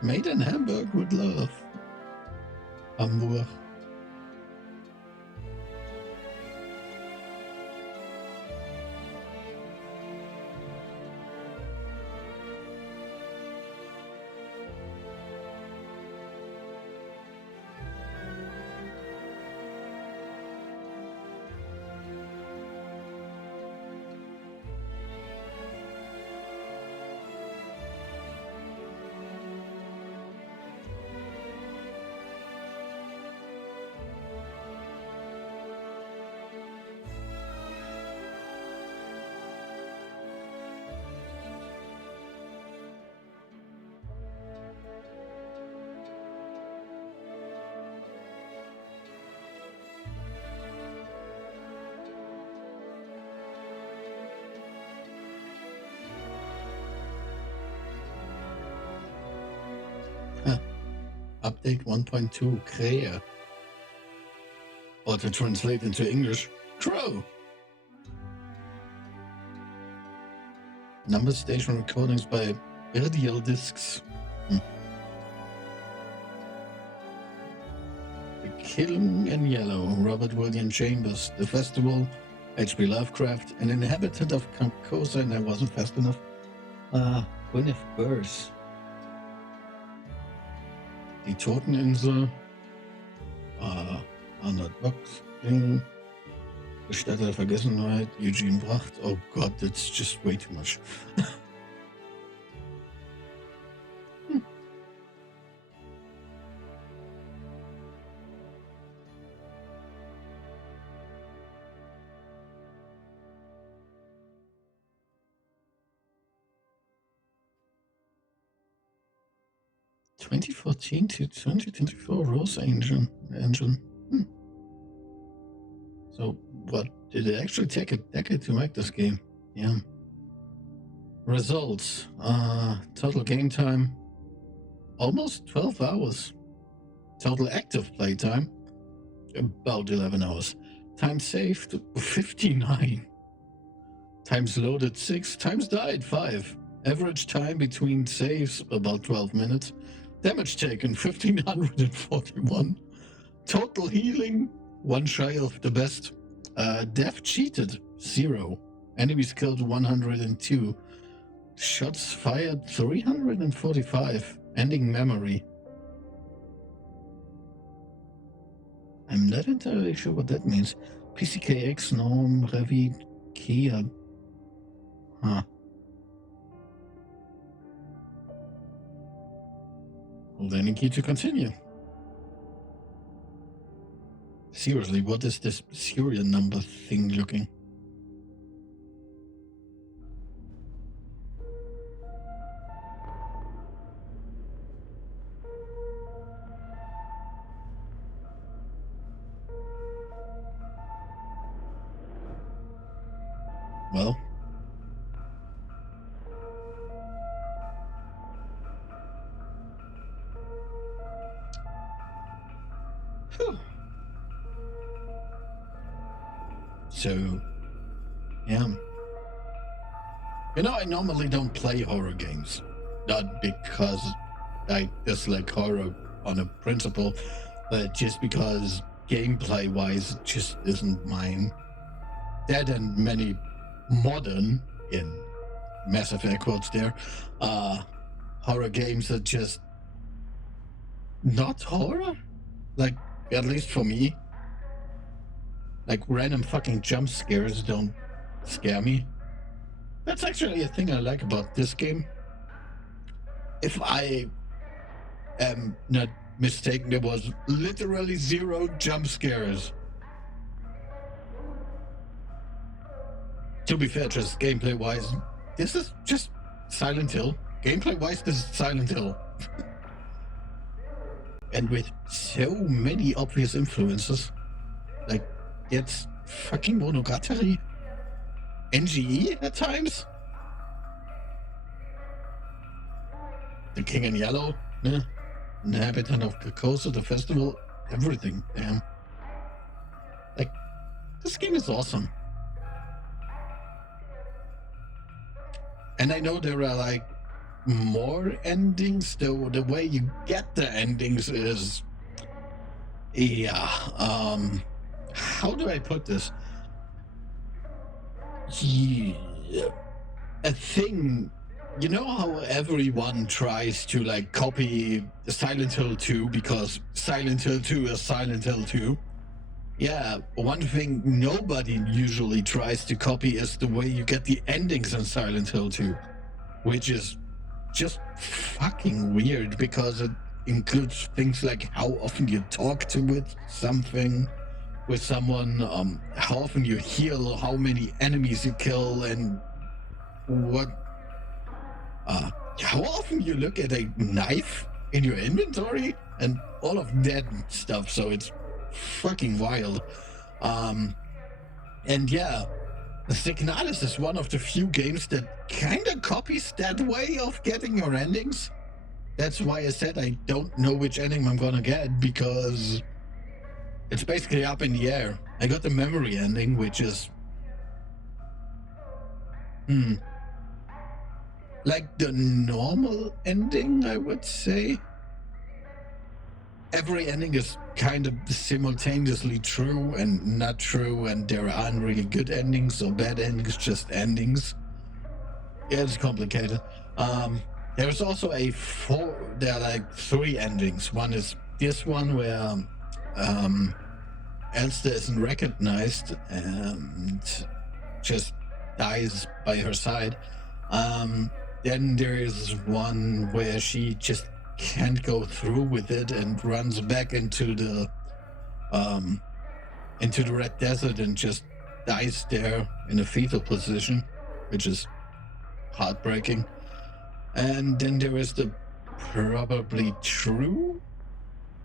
Made in Hamburg with love. Hamburg. Update 1.2 Krähe. Or to translate into English, crow. Number station recordings by Radial Discs. The Killing in Yellow, Robert William Chambers. The Festival, H.P. Lovecraft. An Inhabitant of Carcosa, and I wasn't fast enough. Gwyneth Burrs. Die Toteninsel. Arnold Box. Gestatter der Vergessenheit. Eugene Bracht. Oh God, that's just way too much. 2014 to 2024 Rose Engine. So, what did it actually take a decade to make this game? Yeah. Results. Total game time, almost 12 hours. Total active play time, about 11 hours. Time saved, 59. Times loaded, 6. Times died, 5. Average time between saves, about 12 minutes. Damage taken, 1,541. Total healing, 1 shy of the best. Death cheated, 0. Enemies killed, 102. Shots fired, 345. Ending memory. I'm not entirely sure what that means. PCKX norm revid Kia. Huh. Hold any key to continue. Seriously, what is this serial number thing looking? Well. Whew. So, yeah. You know, I normally don't play horror games. Not because I dislike horror on a principle, but just because gameplay-wise, it just isn't mine. That and many modern, in massive air quotes there, horror games are just not horror. Like, at least for me. Like, random fucking jump scares don't scare me. That's actually a thing I like about this game. If I am not mistaken, there was literally 0 jump scares. To be fair, just gameplay-wise, this is just Silent Hill. Gameplay-wise, this is Silent Hill. And with so many obvious influences. Like, it's fucking Monogatari. NGE at times. The King in Yellow. Yeah. Inhabitant of Carcosa, the festival. Everything, damn. Like, this game is awesome. And I know there are like more endings, though the way you get the endings is, yeah, how do I put this? Yeah, a thing, you know how everyone tries to like copy Silent Hill 2 because Silent Hill 2 is Silent Hill 2? Yeah, one thing nobody usually tries to copy is the way you get the endings in Silent Hill 2, which is just fucking weird because it includes things like how often you talk to with someone, how often you heal, how many enemies you kill, and how often you look at a knife in your inventory, and all of that stuff. So it's fucking wild. And yeah, Signalis is one of the few games that kind of copies that way of getting your endings. That's why I said I don't know which ending I'm gonna get, because it's basically up in the air. I got the memory ending, which is like the normal ending, I would say. Every ending is kind of simultaneously true and not true, and there aren't really good endings or bad endings, just endings. Yeah, it's complicated. There's also there are like 3 endings. One is this one where Elster isn't recognized and just dies by her side. Then there is one where she just can't go through with it and runs back into the Red Desert and just dies there in a fetal position, which is heartbreaking. And then there is the probably true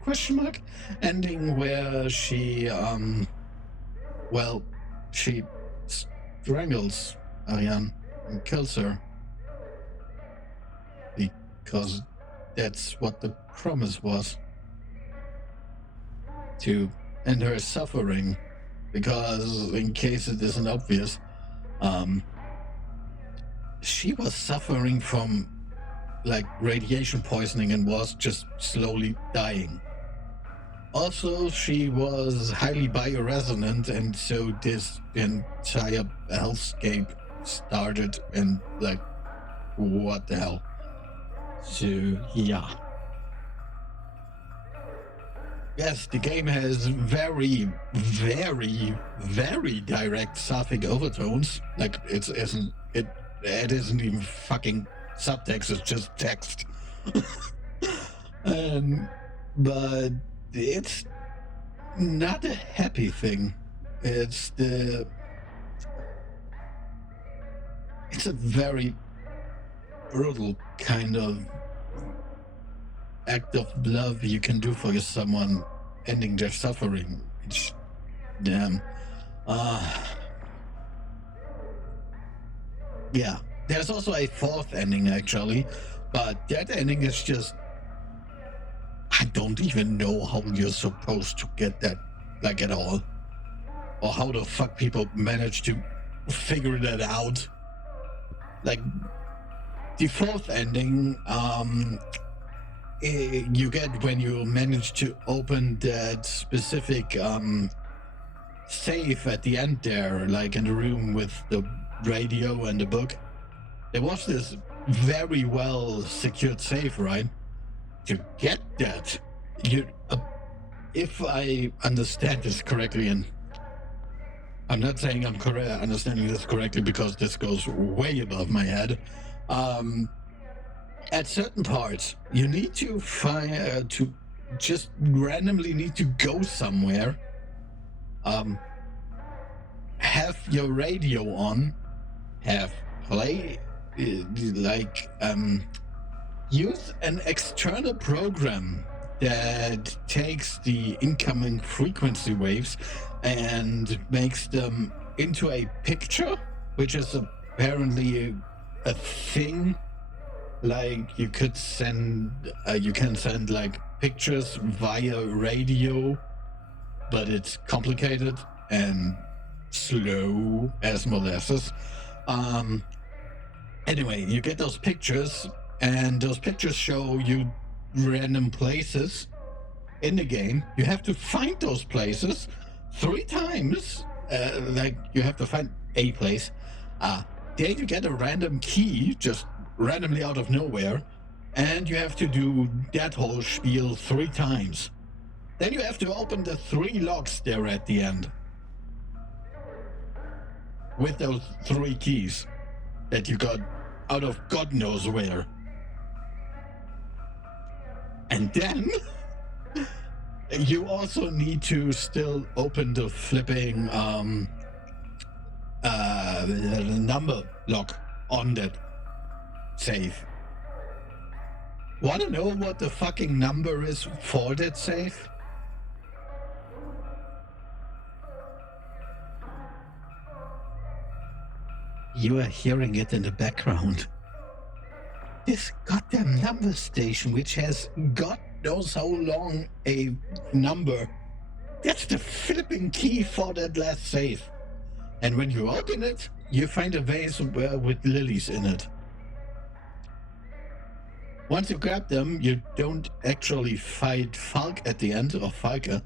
question mark ending where she she strangles Ariane and kills her because that's what the promise was, to end her suffering. Because in case it isn't obvious, she was suffering from like radiation poisoning and was just slowly dying. Also, she was highly bioresonant, and so this entire hellscape started, and like, what the hell? So, yeah. Yes, the game has very, very, very direct sapphic overtones. Like, it isn't even fucking subtext, it's just text. But it's not a happy thing. It's a very brutal kind of act of love you can do for someone, ending their suffering. Which, damn. Yeah. There's also a 4th ending, actually, but that ending is just, I don't even know how you're supposed to get that, like, at all. Or how the fuck people manage to figure that out. Like, the 4th ending, you get when you manage to open that specific safe at the end there, like in the room with the radio and the book. There was this very well secured safe, right? To get that, you, if I understand this correctly, and I'm not saying I'm understanding this correctly because this goes way above my head. At certain parts, you need to find to just randomly need to go somewhere. Have your radio on, have play use an external program that takes the incoming frequency waves and makes them into a picture, which is apparently a thing. Like you can send like pictures via radio, but it's complicated and slow as molasses. Anyway, you get those pictures, and those pictures show you random places in the game. You have to find those places 3 times. Like you have to find a place. Then you get a random key, just randomly out of nowhere, and you have to do that whole spiel 3 times. Then you have to open the 3 locks there at the end with those 3 keys that you got out of God knows where. And then you also need to still open the flipping the number lock on that safe. Wanna know what the fucking number is for that safe? You are hearing it in the background. This goddamn number station, which has God knows how long a number, that's the flipping key for that last safe. And when you open it, you find a vase with lilies in it. Once you grab them, you don't actually fight Falk at the end, or Falke,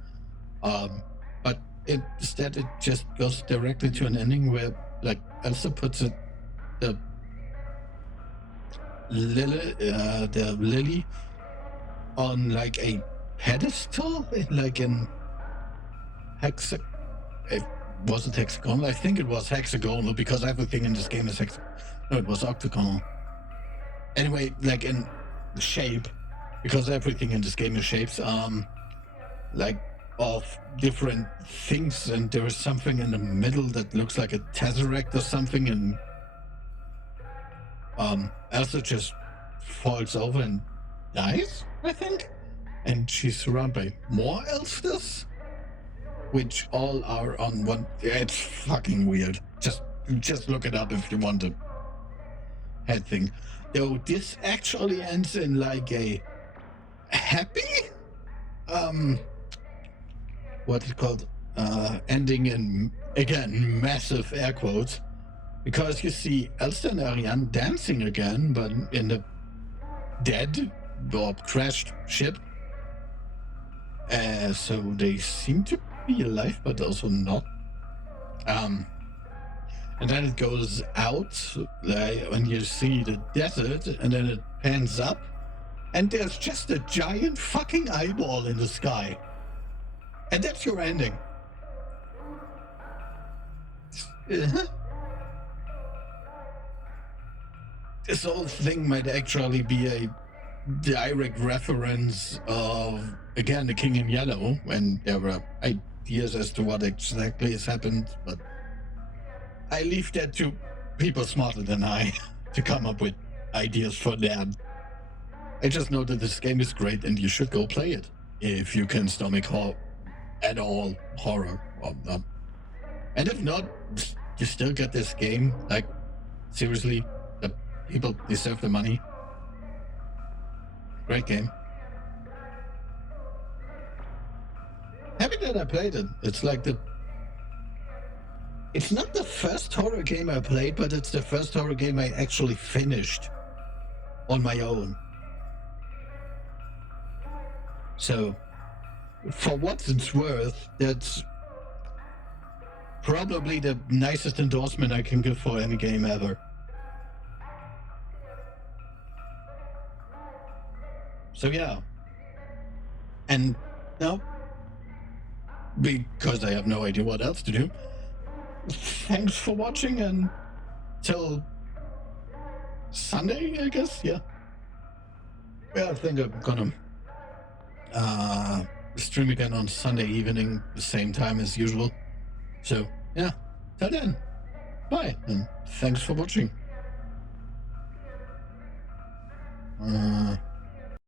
but instead it just goes directly to an ending where, like, Elsa puts it, the lily on like a pedestal, like in was it hexagonal? I think it was hexagonal because everything in this game is no, it was octagonal. Anyway, like in shape, because everything in this game is shapes, like of different things, and there is something in the middle that looks like a tesseract or something, and Elsa just falls over and dies, I think, and she's surrounded by more Elsters, which all are on one. It's fucking weird. Just look it up if you want to head thing. Though this actually ends in like a happy, what's it called? Ending in, again, massive air quotes, because you see Elsa and Ariane dancing again, but in the dead or crashed ship. So they seem to be alive, but also not. And then it goes out, like, when you see the desert, and then it pans up, and there's just a giant fucking eyeball in the sky. And that's your ending. This whole thing might actually be a direct reference of, again, The King in Yellow, when there were ideas as to what exactly has happened, but I leave that to people smarter than I to come up with ideas for that. I just know that this game is great and you should go play it if you can stomach at all horror or not. And if not, you still get this game. Like, seriously, the people deserve the money. Great game. Happy that I played it. It's like it's not the first horror game I played, but it's the first horror game I actually finished on my own. So, for what it's worth, that's probably the nicest endorsement I can give for any game ever. So yeah. And now, because I have no idea what else to do, thanks for watching, and till Sunday, I guess. Yeah. Well, I think I'm gonna stream again on Sunday evening, the same time as usual. So yeah, till then, bye, and thanks for watching.